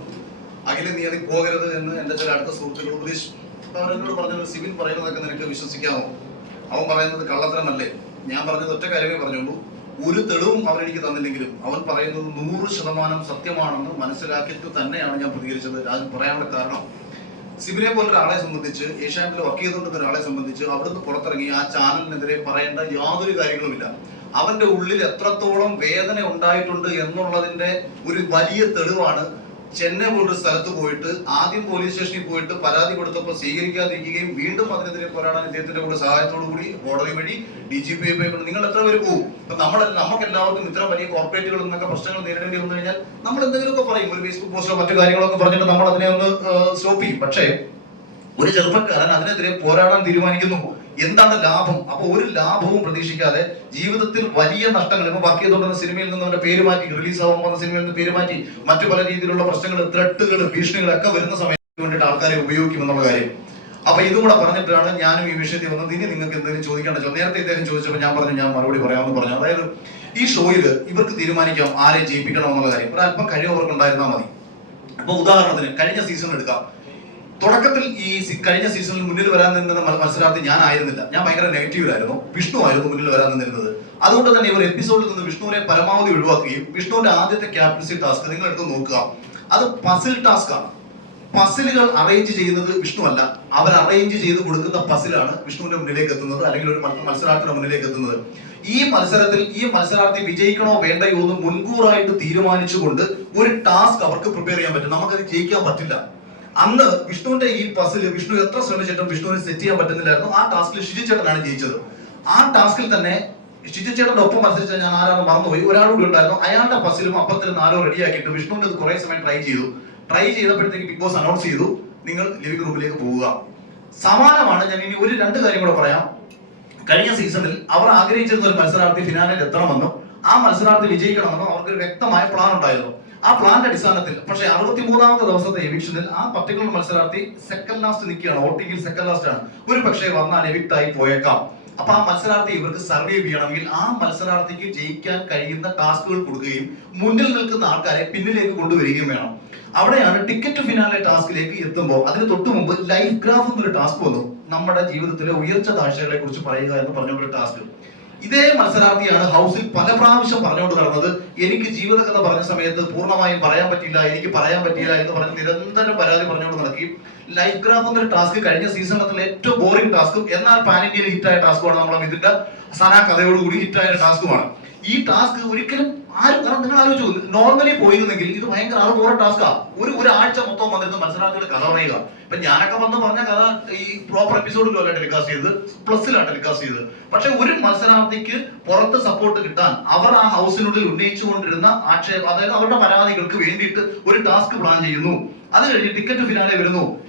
Speaker 8: അഖില നീ അതിൽ പോകരുത് എന്ന് എന്റെ ചില അടുത്ത സുഹൃത്തുക്കൾ ഉപദേശിച്ചു അവരെന്നോട് പറഞ്ഞത് സിബിൻ പറയുന്നതൊക്കെ നിനക്ക് വിശ്വസിക്കാമോ? അവൻ പറയുന്നത് കള്ളത്തരമല്ലേ? ഞാൻ പറഞ്ഞത് ഒറ്റ കാര്യമേ പറഞ്ഞുള്ളൂ. ഒരു തെളിവും അവരെനിക്ക് തന്നില്ലെങ്കിലും അവൻ പറയുന്നത് നൂറ് ശതമാനം സത്യമാണെന്ന് മനസ്സിലാക്കിയിട്ട് തന്നെയാണ് ഞാൻ പ്രതികരിച്ചത്. അത് പറയാനുള്ള കാരണം സിബിനെ പോലെ ഒരാളെ സംബന്ധിച്ച് ഏഷ്യാനെറ്റിൽ വർക്ക് ചെയ്തുകൊണ്ടിരുന്ന ഒരാളെ സംബന്ധിച്ച് അവിടുന്ന് പുറത്തിറങ്ങി ആ ചാനലിനെതിരെ പറയേണ്ട യാതൊരു കാര്യങ്ങളുമില്ല. അവന്റെ ഉള്ളിൽ എത്രത്തോളം വേദന ഉണ്ടായിട്ടുണ്ട് എന്നുള്ളതിന്റെ ഒരു വലിയ തെളിവാണ് ചെന്നൈ പോലൊരു സ്ഥലത്ത് പോയിട്ട് ആദ്യം പോലീസ് സ്റ്റേഷനിൽ പോയിട്ട് പരാതി കൊടുത്തപ്പോൾ സ്വീകരിക്കാതിരിക്കുകയും വീണ്ടും അതിനെതിരെ പോരാടാൻ ഇദ്ദേഹത്തിന്റെ കൂടെ സഹായത്തോടു കൂടി കോടതി വഴി ഡി ജി പി പോയി നിങ്ങൾ എത്ര പേര് പോകും നമ്മൾ നമുക്ക് എല്ലാവർക്കും ഇത്ര വലിയ കോർപ്പറേറ്റുകൾ എന്നൊക്കെ പ്രശ്നങ്ങൾ നേരിടേണ്ടി വന്നു കഴിഞ്ഞാൽ നമ്മൾ എന്തെങ്കിലുമൊക്കെ പറയും. ഒരു ഫേസ്ബുക്ക് പോസ്റ്റോ മറ്റു കാര്യങ്ങളൊക്കെ പറഞ്ഞിട്ട് നമ്മൾ അതിനെ ഒന്ന് സ്റ്റോപ്പ് ചെയ്യും. പക്ഷേ ഒരു ചെറുപ്പക്കാരൻ അതിനെതിരെ പോരാടാൻ തീരുമാനിക്കുന്നു. എന്താണ് ലാഭം? അപ്പൊ ഒരു ലാഭവും പ്രതീക്ഷിക്കാതെ ജീവിതത്തിൽ വലിയ നഷ്ടങ്ങൾ ഇപ്പൊ വർക്ക് ചെയ്തുകൊണ്ടിരുന്ന സിനിമയിൽ നിന്ന് അവന്റെ പേര് മാറ്റി റിലീസ് ആവാൻ പോകുന്ന സിനിമയിൽ നിന്ന് പേര് മാറ്റി മറ്റു പല രീതിയിലുള്ള പ്രശ്നങ്ങൾ ത്രെട്ടുകൾ ഭീഷണികൾ ഒക്കെ വരുന്ന സമയത്ത് വേണ്ടിയിട്ട് ആൾക്കാരെ ഉപയോഗിക്കും എന്നുള്ള കാര്യം. അപ്പൊ ഇതും കൂടെ പറഞ്ഞിട്ടാണ് ഞാനും ഈ വിഷയത്തിൽ വന്നത്. ഇനി നിങ്ങൾക്ക് എന്തെങ്കിലും ചോദിക്കേണ്ട ചോ- നേരത്തെ ഇദ്ദേഹം ചോദിച്ചപ്പോൾ ഞാൻ പറഞ്ഞു ഞാൻ മറുപടി പറയാമെന്ന് പറഞ്ഞു. അതായത് ഈ ഷോയിൽ ഇവർക്ക് തീരുമാനിക്കാം ആരെ ജയിപ്പിക്കണം എന്നുള്ള കാര്യം. ഒരു അല്പം കഴിവ് അവർക്ക് ഉണ്ടായിരുന്നാൽ മതി. അപ്പൊ ഉദാഹരണത്തിന് കഴിഞ്ഞ സീസൺ എടുക്കാം. തുടക്കത്തിൽ ഈ കഴിഞ്ഞ സീസണിൽ മുന്നിൽ വരാൻ നിന്നിരുന്ന മത്സരാർത്ഥി ഞാൻ ആയിരുന്നില്ല. ഞാൻ ഭയങ്കര നെഗറ്റീവിലായിരുന്നു. വിഷ്ണു ആയിരുന്നു മുന്നിൽ വരാൻ നിന്നിരുന്നത്. അതുകൊണ്ട് തന്നെ ഇവർ എപ്പിസോഡിൽ നിന്ന് വിഷ്ണുവിനെ പരമാവധി ഒഴിവാക്കുകയും വിഷ്ണുവിന്റെ ആദ്യത്തെ ക്യാപ്റ്റൻസി ടാസ്ക് നിങ്ങൾ എടുത്ത് നോക്കുക. അത് പസിൽ ടാസ്ക് ആണ്. പസിലുകൾ അറേഞ്ച് ചെയ്യുന്നത് വിഷ്ണു അല്ല. അവർ അറേഞ്ച് ചെയ്ത് കൊടുക്കുന്ന പസിലാണ് വിഷ്ണുവിന്റെ മുന്നിലേക്ക് എത്തുന്നത് അല്ലെങ്കിൽ ഒരു മത്സരാർത്ഥിയുടെ മുന്നിലേക്ക് എത്തുന്നത്. ഈ മത്സരത്തിൽ ഈ മത്സരാർത്ഥി വിജയിക്കണോ വേണ്ടയോ എന്ന് മുൻകൂറായിട്ട് തീരുമാനിച്ചുകൊണ്ട് ഒരു ടാസ്ക് അവർക്ക് പ്രിപ്പയർ ചെയ്യാൻ പറ്റും. നമുക്കത് ജയിക്കാൻ പറ്റില്ല. അന്ന് വിഷ്ണുവിന്റെ ഈ പസിൽ വിഷ്ണു എത്ര ശ്രമിച്ചിട്ടും വിഷ്ണുവിനെ സെറ്റ് ചെയ്യാൻ പറ്റുന്നില്ലായിരുന്നു. ആ ടാസ്കിൽ ഷിജു ചേട്ടനാണ് ജയിച്ചത്. ആ ടാസ്കിൽ തന്നെ ഷിജു ചേട്ടന്റെ ഒപ്പം മത്സരിച്ച ഞാൻ ആരാണ് മറന്നുപോയി. ഒരാൾ കൂടി ഉണ്ടായിരുന്നു. അയാളുടെ പസിലും അപ്പത്തിലും നാലോ റെഡിയാക്കിയിട്ട് വിഷ്ണുവിന്റെ കുറെ സമയം ട്രൈ ചെയ്തു. ട്രൈ ചെയ്തപ്പോഴത്തേക്ക് ബിഗ് ബോസ് അനൗൺസ് ചെയ്തു നിങ്ങൾ ലിവിംഗ് റൂമിലേക്ക് പോവുക. സമാനമാണ് ഞാൻ ഇനി ഒരു രണ്ട് കാര്യം കൂടെ പറയാം. കഴിഞ്ഞ സീസണിൽ അവർ ആഗ്രഹിച്ചിരുന്ന ഒരു മത്സരാർത്ഥി ഫിനാലിൽ എത്തണമെന്നും ആ മത്സരാർത്ഥി വിജയിക്കണമെന്നും അവർക്ക് ഒരു വ്യക്തമായ പ്ലാൻ ഉണ്ടായിരുന്നു. ആ പ്ലാന്റെ അടിസ്ഥാനത്തിൽ പക്ഷെ അറുപത്തി മൂന്നാമത്തെ ദിവസത്തെ എവിക്ഷനിൽ ആ പർട്ടിക്കുലർ മത്സരാർത്ഥി സെക്കൻഡ് ലാസ്റ്റ് നിൽക്കുകയാണ്. വോട്ടിംഗിൽ സെക്കൻഡ് ലാസ്റ്റ് ആണ്. ഒരു പക്ഷേ വന്നാൽ എവിക്ട് ആയി പോയേക്കാം. അപ്പൊ ആ മത്സരാർത്ഥി ഇവർക്ക് സർവേ ചെയ്യണമെങ്കിൽ ആ മത്സരാർത്ഥിക്ക് ജയിക്കാൻ കഴിയുന്ന ടാസ്കുകൾ കൊടുക്കുകയും മുന്നിൽ നിൽക്കുന്ന ആൾക്കാരെ പിന്നിലേക്ക് കൊണ്ടുവരികയും വേണം. അവിടെയാണ് ടിക്കറ്റ് ഫിനാലെ ടാസ്കിലേക്ക് എത്തുമ്പോൾ അതിന് തൊട്ട് മുമ്പ് ലൈഫ് ഗ്രാഫ് എന്നൊരു ടാസ്ക് വന്നു. നമ്മുടെ ജീവിതത്തിലെ ഉയർച്ച താഴ്ചകളെ കുറിച്ച് പറയുക എന്ന് പറഞ്ഞ ഒരു ടാസ്ക് ഇതേ മത്സരാർത്ഥിയാണ് ഹൗസിൽ പല പ്രാവശ്യം പറഞ്ഞുകൊണ്ട് നടന്നത്. എനിക്ക് ജീവിതകഥ പറഞ്ഞ സമയത്ത് പൂർണമായും പറയാൻ പറ്റില്ല എനിക്ക് പറയാൻ പറ്റില്ല എന്ന് പറഞ്ഞ് നിരന്തരം പരാതി പറഞ്ഞുകൊണ്ട് നടക്കുകയും ലൈഫ് ഗ്രാഫ് എന്നൊരു ടാസ്ക് കഴിഞ്ഞ സീസണത്തിലെ ഏറ്റവും ബോറിംഗ് ടാസ്കും എന്നാൽ പാൻ ഇന്ത്യയിൽ ഹിറ്റായ ടാസ്കുമാണ് നമ്മുടെ ഇതിന്റെ സന കഥയോടുകൂടി ഹിറ്റായ ടാസ്കുമാണ് ഈ ടാസ്ക് ഒരിക്കലും ആരും കാരണം നിങ്ങൾ ആലോചിച്ചു നോർമലി പോയിരുന്നെങ്കിൽ ഇത് ഭയങ്കര ആറ് ടാസ്കാ ഒരു ഒരാഴ്ച മൊത്തം വന്നിരുന്ന മത്സരാർത്ഥിയുടെ കഥ പറയുക. ഇപ്പൊ ഞാനൊക്കെ വന്ന് പറഞ്ഞ കഥ ഈ പ്രോപ്പർ എപ്പിസോഡിലല്ല ടെലികാസ്റ്റ് ചെയ്തത് പ്ലസിലാണ് ടെലികാസ്റ്റ് ചെയ്തത് പക്ഷെ ഒരു മത്സരാർത്ഥിക്ക് പുറത്ത് സപ്പോർട്ട് കിട്ടാൻ അവർ ആ ഹൗസിനുള്ളിൽ ഉന്നയിച്ചുകൊണ്ടിരുന്ന ആക്ഷേപം അതായത് അവരുടെ പരാതികൾക്ക് വേണ്ടിയിട്ട് ഒരു ടാസ്ക് പ്ലാൻ ചെയ്യുന്നു. അത് കഴിഞ്ഞ് ടിക്കറ്റ് ഫിനാലെ വരുന്നു.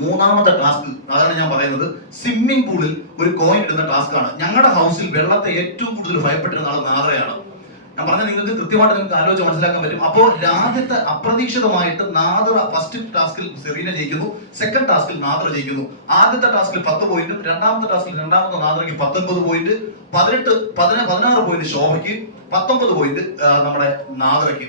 Speaker 8: മൂന്നാമത്തെ ടാസ്ക് അതാണ് ഞാൻ പറയുന്നത് സ്വിമ്മിംഗ് പൂളിൽ ഒരു കോയിൻ ഇടുന്ന ടാസ്ക് ആണ്. ഞങ്ങളുടെ ഹൗസിൽ വെള്ളത്തെ ഏറ്റവും കൂടുതൽ ഭയപ്പെട്ടിരുന്ന ആൾ നാദ്രയാണ് ഞാൻ പറഞ്ഞ നിങ്ങൾക്ക് കൃത്യമായിട്ട് നിങ്ങൾക്ക് ആലോചിച്ച് മനസ്സിലാക്കാൻ പറ്റും. അപ്പോൾ ആദ്യത്തെ അപ്രതീക്ഷിതമായിട്ട് നാദ്ര ഫസ്റ്റ് ടാസ്കിൽ സെറീന ജയിക്കുന്നു സെക്കൻഡ് ടാസ്കിൽ നാദ്ര ജയിക്കുന്നു. ആദ്യത്തെ ടാസ്കിൽ പത്ത് പോയിന്റും രണ്ടാമത്തെ ടാസ്കിൽ രണ്ടാമത്തെ നാദ്രയ്ക്ക് പത്തൊൻപത് പോയിന്റ് പതിനെട്ട് പതിന പതിനാറ് പോയിന്റ് ശോഭയ്ക്ക് പത്തൊമ്പത് പോയിന്റ് നമ്മുടെ നാദ്രയ്ക്ക്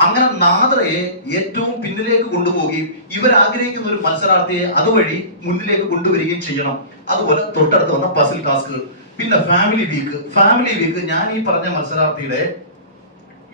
Speaker 8: അങ്ങനെ നാദ്രയെ ഏറ്റവും പിന്നിലേക്ക് കൊണ്ടുപോവുകയും ഇവർ ആഗ്രഹിക്കുന്ന ഒരു മത്സരാർത്ഥിയെ അതുവഴി മുന്നിലേക്ക് കൊണ്ടുവരികയും ചെയ്യണം. അതുപോലെ തൊട്ടടുത്ത് വന്ന പസിൽ ടാസ്കുകൾ പിന്നെ ഫാമിലി വീക്ക് ഫാമിലി വീക്ക് ഞാൻ ഈ പറഞ്ഞ മത്സരാർത്ഥിയുടെ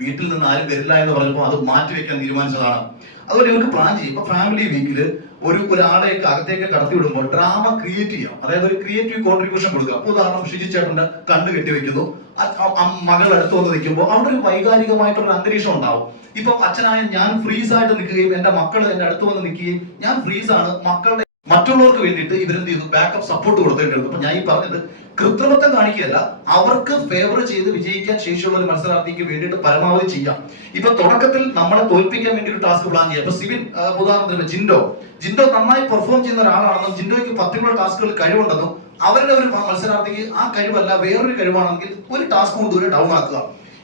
Speaker 8: വീട്ടിൽ നിന്ന് ആരും വരില്ല എന്ന് പറഞ്ഞപ്പോൾ അത് മാറ്റി വെക്കാൻ തീരുമാനിച്ചതാണ്. അതുപോലെ ഇവർക്ക് പ്ലാൻ ചെയ്യും. ഇപ്പൊ ഫാമിലി വീക്കിൽ ഒരു ഒരാളെയൊക്കെ അകത്തേക്ക് കടത്തി വിടുമ്പോൾ ഡ്രാമ ക്രിയേറ്റ് ചെയ്യാം. അതായത് ഒരു ക്രിയേറ്റീവ് കോൺട്രിബ്യൂഷൻ കൊടുക്കുക. അപ്പൊ ഉദാഹരണം ഷിജി ചേട്ടന്റെ കണ്ണ് കെട്ടി വെക്കുന്നു. അ- അ- അ- മകൾ അടുത്ത് വന്ന് നിൽക്കുമ്പോൾ അവിടെ ഒരു വൈകാരികമായിട്ടൊരു അന്തരീക്ഷം ഉണ്ടാവും. ഇപ്പൊ അച്ഛനായ ഞാൻ ഫ്രീസ് ആയിട്ട് നിൽക്കുകയും എന്റെ മക്കൾ എന്റെ അടുത്ത് വന്ന് നിൽക്കുകയും ഞാൻ ഫ്രീസ് ആണ് മക്കളുടെ മറ്റുള്ളവർക്ക് വേണ്ടിയിട്ട് ഇവരെന്ത് ചെയ്തു? ബാക്കപ്പ് സപ്പോർട്ട് കൊടുത്തിട്ടുണ്ട്. അപ്പൊ ഞാൻ ഈ പറഞ്ഞത് കൃത്രിമത്വം കാണിക്കുകയല്ല അവർക്ക് ഫേവർ ചെയ്ത് വിജയിക്കാൻ ശേഷിയുള്ള ഒരു മത്സരാർത്ഥിക്ക് വേണ്ടിയിട്ട് പരമാവധി ചെയ്യാം. ഇപ്പൊ തുടക്കത്തിൽ നമ്മളെ തോൽപ്പിക്കാൻ വേണ്ടി ഒരു ടാസ്ക് പ്ലാൻ ചെയ്യാം സിവിൻ ഉദാഹരണത്തിന് ജിൻഡോ. ജിൻഡോ നന്നായി പെർഫോം ചെയ്യുന്ന ഒരാളാണെന്നും ജിൻഡോയ്ക്ക് പത്തിനുള്ള ടാസ്കുകൾ കഴിവുണ്ടെന്നും അവരുടെ ഒരു മത്സരാർത്ഥിക്ക് ആ കഴിവല്ല വേറൊരു കഴിവാണെങ്കിൽ ഒരു ടാസ്ക് കൊണ്ട് ഒരു ഡൗൺ ആക്കുക.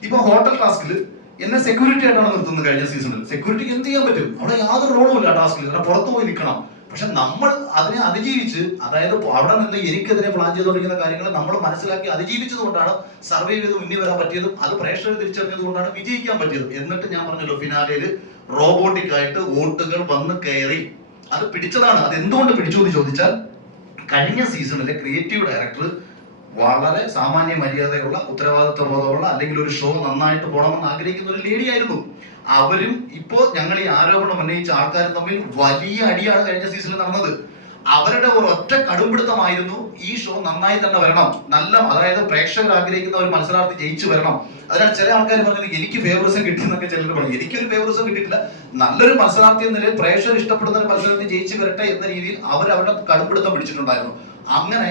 Speaker 8: ഇപ്പൊ ഹോട്ടൽ ടാസ്കിൽ എന്നെ സെക്യൂരിറ്റി ആയിട്ടാണ് നിർത്തുന്നത് കഴിഞ്ഞ സീസണിൽ സെക്യൂരിറ്റിക്ക് എന്ത് ചെയ്യാൻ പറ്റും? അവിടെ യാതൊരു റോളും ഇല്ല ടാസ്കിൽ അവിടെ പുറത്തു പോയി നിൽക്കണം. പക്ഷെ നമ്മൾ അതിനെ അതിജീവിച്ച് അതായത് അവിടെ നിന്ന് എനിക്കെതിരെ പ്ലാൻ ചെയ്തുകൊണ്ടിരിക്കുന്ന കാര്യങ്ങൾ നമ്മൾ മനസ്സിലാക്കി അതിജീവിച്ചത് കൊണ്ടാണ് സർവൈവ് ചെയ്ത് മുന്നിൽ വരാൻ പറ്റിയതും അത് പ്രേക്ഷകർ തിരിച്ചറിഞ്ഞത് കൊണ്ടാണ് വിജയിക്കാൻ പറ്റിയത്. എന്നിട്ട് ഞാൻ പറഞ്ഞല്ലോ ഫിനാലയിൽ റോബോട്ടിക് ആയിട്ട് വോട്ടുകൾ വന്ന് കയറി. അത് പിടിച്ചതാണ്. അത് എന്തുകൊണ്ട് പിടിച്ചു എന്ന് ചോദിച്ചാൽ കഴിഞ്ഞ സീസണിലെ ക്രിയേറ്റീവ് ഡയറക്ടർ വളരെ സാമാന്യ മര്യാദയുള്ള ഉത്തരവാദിത്വ ബോധമുള്ള അല്ലെങ്കിൽ ഒരു ഷോ നന്നായിട്ട് പോണമെന്ന് ആഗ്രഹിക്കുന്ന ഒരു ലേഡി ആയിരുന്നു. അവരും ഇപ്പോ ഞങ്ങൾ ഈ ആരോപണം ഉന്നയിച്ച ആൾക്കാർ തമ്മിൽ വലിയ അടിയാണ് കഴിഞ്ഞ സീസണിൽ നടന്നത്. അവരുടെ ഒരു ഒറ്റ കടുംപിടുത്തമായിരുന്നു ഈ ഷോ നന്നായി തന്നെ വരണം. നല്ല അതായത് പ്രേക്ഷകർ ആഗ്രഹിക്കുന്ന ഒരു മത്സരാർത്ഥി ജയിച്ചു വരണം. അതിനാൽ ചില ആൾക്കാർ പറഞ്ഞത് എനിക്ക് ഫേവറിസം കിട്ടി എന്നൊക്കെ ചിലർ പറഞ്ഞു. എനിക്കൊരു ഫേവറിസം കിട്ടിയിട്ടില്ല. നല്ലൊരു മത്സരാർത്ഥി എന്ന നിലയിൽ പ്രേക്ഷകർ ഇഷ്ടപ്പെടുന്ന ഒരു മത്സരാർത്ഥി ജയിച്ചു വരട്ടെ എന്ന രീതിയിൽ അവർ അവരുടെ കടുംപിടുത്തം പിടിച്ചിട്ടുണ്ടായിരുന്നു. അങ്ങനെ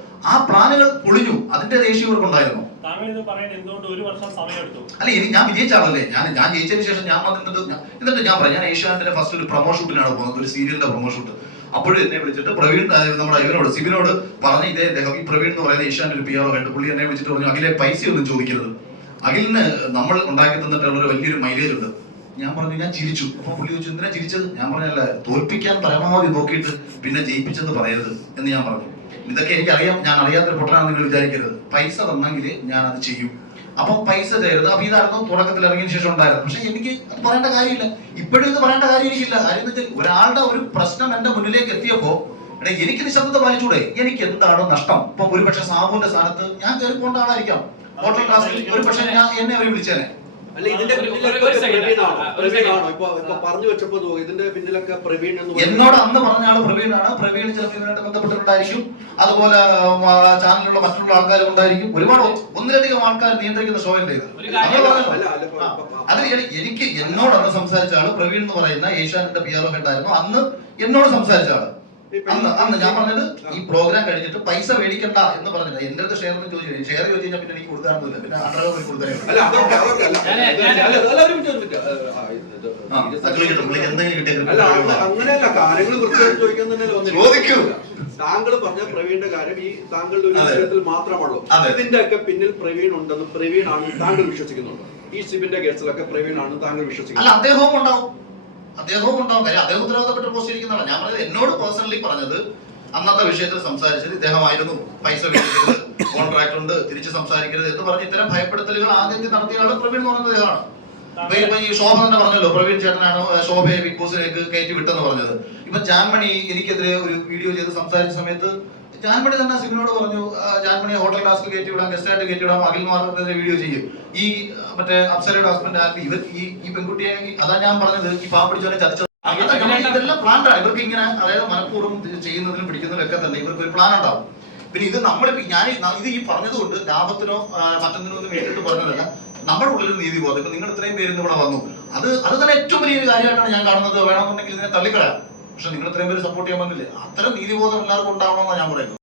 Speaker 8: ആ പ്ലാനുകൾ പൊളിഞ്ഞു. അതിന്റെ ദേഷ്യം ഇവർക്കുണ്ടായിരുന്നു. അല്ല എനിക്ക് ഞാൻ വിജയിച്ചാണല്ലേ? ഞാൻ ഞാൻ ജയിച്ചതിന് ശേഷം ഞാൻ വന്നിട്ട് എന്നിട്ട് ഞാൻ പറയാം. ഞാൻ ഏഷ്യാനെറ്റിന്റെ ഫസ്റ്റ് ഒരു പ്രൊമോ ഷൂട്ടിനാണ് പോകുന്നത്. ഒരു സീരിയലിന്റെ പ്രൊമോ ഷൂട്ട് അപ്പോൾ എന്നെ വിളിച്ചിട്ട് പ്രവീൺ നമ്മുടെ ഇവനോട് സിബിനോട് പറഞ്ഞ ഇതേ അദ്ദേഹം ഈ പ്രവീൺ എന്ന് പറയുന്ന ഏഷ്യാന്റെ ഒരു പി ആർ കണ്ട് പുള്ളി എന്നെ വിളിച്ചിട്ട് പറഞ്ഞു അഖിലെ പൈസ ഒന്നും ചോദിക്കരുത്. അഖിലിന് നമ്മൾ ഉണ്ടാക്കി തന്നിട്ടുള്ള ഒരു വലിയൊരു മൈലേജ് ഉണ്ട്. ഞാൻ പറഞ്ഞു ഞാൻ ചിരിച്ചു. അപ്പൊ പുള്ളി ചോദിച്ചു എന്തിനാ ചിരിച്ചത്? ഞാൻ പറഞ്ഞല്ല തോൽപ്പിക്കാൻ പരമാവധി നോക്കിയിട്ട് പിന്നെ ജയിപ്പിച്ചെന്ന് പറയരുത് എന്ന് ഞാൻ പറഞ്ഞു. ഇതൊക്കെ എനിക്കറിയാം ഞാൻ അറിയാത്തൊരു പൊട്ടനാണ് നിങ്ങൾ വിചാരിക്കരുത്. പൈസ തന്നെങ്കിൽ ഞാൻ അത് ചെയ്യും. അപ്പൊ പൈസ തരുന്നത് അപ്പൊ ഇതായിരുന്നു തുടക്കത്തിൽ ഇറങ്ങിയ ശേഷം ഉണ്ടായിരുന്നു പക്ഷെ എനിക്ക് അത് പറയേണ്ട കാര്യമില്ല. ഇപ്പോഴും ഇത് പറയേണ്ട കാര്യം എനിക്കില്ല. കാര്യം എന്ന് വെച്ചാൽ ഒരാളുടെ ഒരു പ്രശ്നം എന്റെ മുന്നിലേക്ക് എത്തിയപ്പോ എടാ എനിക്ക് നിശബ്ദത പാലിച്ചൂടെ? എനിക്ക് എന്താണോ നഷ്ടം? ഇപ്പൊ ഒരുപക്ഷെ സാബുവിന്റെ സ്ഥാനത്ത് ഞാൻ കയറി പോകേണ്ട ഹോട്ടൽ ക്ലാസ്സിൽ ഒരുപക്ഷെ ഞാൻ എന്നെ അവർ വിളിച്ചേനെ.
Speaker 2: അല്ല ഇതിന്റെ പിന്നിലൊക്കെ പറഞ്ഞു വെച്ചപ്പോ തോന്നി ഇതിന്റെ പിന്നിലൊക്കെ പ്രവീൺ
Speaker 8: എന്നോട് അന്ന് പറഞ്ഞ ആൾ പ്രവീണാണ്. പ്രവീൺ ചിലപ്പോൾ ബന്ധപ്പെട്ടിട്ടുണ്ടായിരിക്കും. അതുപോലെ ചാനലിലുള്ള മറ്റുള്ള ആൾക്കാരും ഉണ്ടായിരിക്കും. ഒരുപാട് ഒന്നിലധികം ആൾക്കാർ നിയന്ത്രിക്കുന്ന ഷോ അല്ലേ ഇത്? അത് എനിക്ക് എന്നോട് അന്ന് സംസാരിച്ച ആൾ പ്രവീൺ എന്ന് പറയുന്ന ഏഷ്യാനെറ്റിന്റെ പി ആർ അന്ന് എന്നോട് സംസാരിച്ച ആൾ. അന്ന് അന്ന് ഞാൻ പറഞ്ഞത് ഈ പ്രോഗ്രാം കഴിഞ്ഞിട്ട് പൈസ മേടിക്കണ്ട എന്ന് പറഞ്ഞില്ല. എന്റെ അടുത്ത് ഷെയർ ചോദിച്ചു ഷെയർ ചോദിച്ചു കഴിഞ്ഞാൽ പിന്നെ എനിക്ക് കൊടുക്കാറൊന്നുമില്ല പിന്നെ അണ്ടർ പോയി
Speaker 2: അങ്ങനെയല്ല കാര്യങ്ങൾ കൃത്യമായിട്ട് ചോദിക്കാൻ തന്നെ. താങ്കൾ പറഞ്ഞ പ്രവീണിന്റെ കാര്യം ഈ താങ്കളുടെ ഒരു. വിഷയത്തിൽ മാത്രമാണല്ലോ
Speaker 8: അതെ.
Speaker 2: ഇതിന്റെ ഒക്കെ പിന്നിൽ പ്രവീൺ ഉണ്ടെന്ന് പ്രവീൺ ആണ് താങ്കൾ വിശ്വസിക്കുന്നുണ്ടോ? ഈ സിബിന്റെ കേസിലൊക്കെ പ്രവീൺ ആണ് താങ്കൾ
Speaker 8: അല്ല
Speaker 2: വിശ്വസിക്കുന്നത്
Speaker 8: അദ്ദേഹവും ഉണ്ടാവും. അദ്ദേഹവും ഉണ്ടാവും. കാര്യം അദ്ദേഹം ഉത്തരവാദപ്പെട്ട പോസ്റ്റ് ഇരിക്കുന്നതാണ് ഞാൻ പറഞ്ഞത് എന്നോട് പേഴ്സണലി പറഞ്ഞത് അന്നത്തെ വിഷയത്തിൽ സംസാരിച്ചത് ഇദ്ദേഹമായിരുന്നു. പൈസ മേടിക്കരുത് കോൺട്രാക്ട് ഉണ്ട് തിരിച്ച് സംസാരിക്കരുത് എന്ന് പറഞ്ഞ് ഇത്തരം ഭയപ്പെടുത്തലുകൾ ആദ്യത്തെ നടത്തിയ ആൾ പ്രവീൺ എന്ന് പറഞ്ഞ ഇദ്ദേഹമാണ്. ഇപ്പൊ ഈ ശോഭ തന്നെ പറഞ്ഞല്ലോ പ്രവീൺ ചേട്ടനാണ് ശോഭയെ ബിഗ് ബോസിലേക്ക് കയറ്റി വിട്ടെന്ന് പറഞ്ഞത്. ഇപ്പൊ ജാൻമണി എനിക്കെതിരെ ഒരു വീഡിയോ ചെയ്ത് സംസാരിച്ച സമയത്ത് ജാൻമണി തന്നെ സിബിനോട് പറഞ്ഞു ജാൻമണി ഹോട്ടൽ ക്ലാസ്സിൽ കയറ്റി വിടാം ഗസ്റ്റായിട്ട് കയറ്റി വിടാം അഖിൽ മാർക്കെതിരെ വീഡിയോ ചെയ്യും. ഈ മറ്റേ അപ്സരയുടെ ഹസ്ബൻഡ് ആക്കി ഇവർ. ഈ ഈ പെൺകുട്ടിയെ അതാ ഞാൻ പറഞ്ഞത് ഈ പാവം പിടിച്ചവരെ ചതിച്ചത്. ഇതെല്ലാം പ്ലാൻഡാണ് ഇവർക്ക് ഇങ്ങനെ അതായത് മനഃപൂർവം ചെയ്യുന്നതിനും പിടിക്കുന്നതിനൊക്കെ തന്നെ ഇവർക്ക് ഒരു പ്ലാൻ ഉണ്ടാവും. പിന്നെ ഇത് നമ്മളിപ്പോ ഞാൻ ഇത് ഈ പറഞ്ഞതുകൊണ്ട് ലാഭത്തിനോ മറ്റൊന്നിനോ ഒന്നും വേണ്ടിയിട്ട് പറഞ്ഞതല്ല. നമ്മുടെ ഉള്ളിൽ നീതി ബോധം. ഇപ്പൊ നിങ്ങൾ ഇത്രയും പേര് ഇന്ന് ഇവിടെ വന്നു. അത് അത് തന്നെ ഏറ്റവും വലിയൊരു കാര്യമായിട്ടാണ് ഞാൻ കാണുന്നത്. വേണമെന്നുണ്ടെങ്കിൽ ഇതിനെ തള്ളിക്കളയാം. പക്ഷെ നിങ്ങൾ ഇത്രയും പേര് സപ്പോർട്ട് ചെയ്യാൻ പറ്റില്ലേ? അത്തരം നീതിബോധം എല്ലാവർക്കും ഉണ്ടാവണമെന്നാണ് ഞാൻ പറയുന്നത്.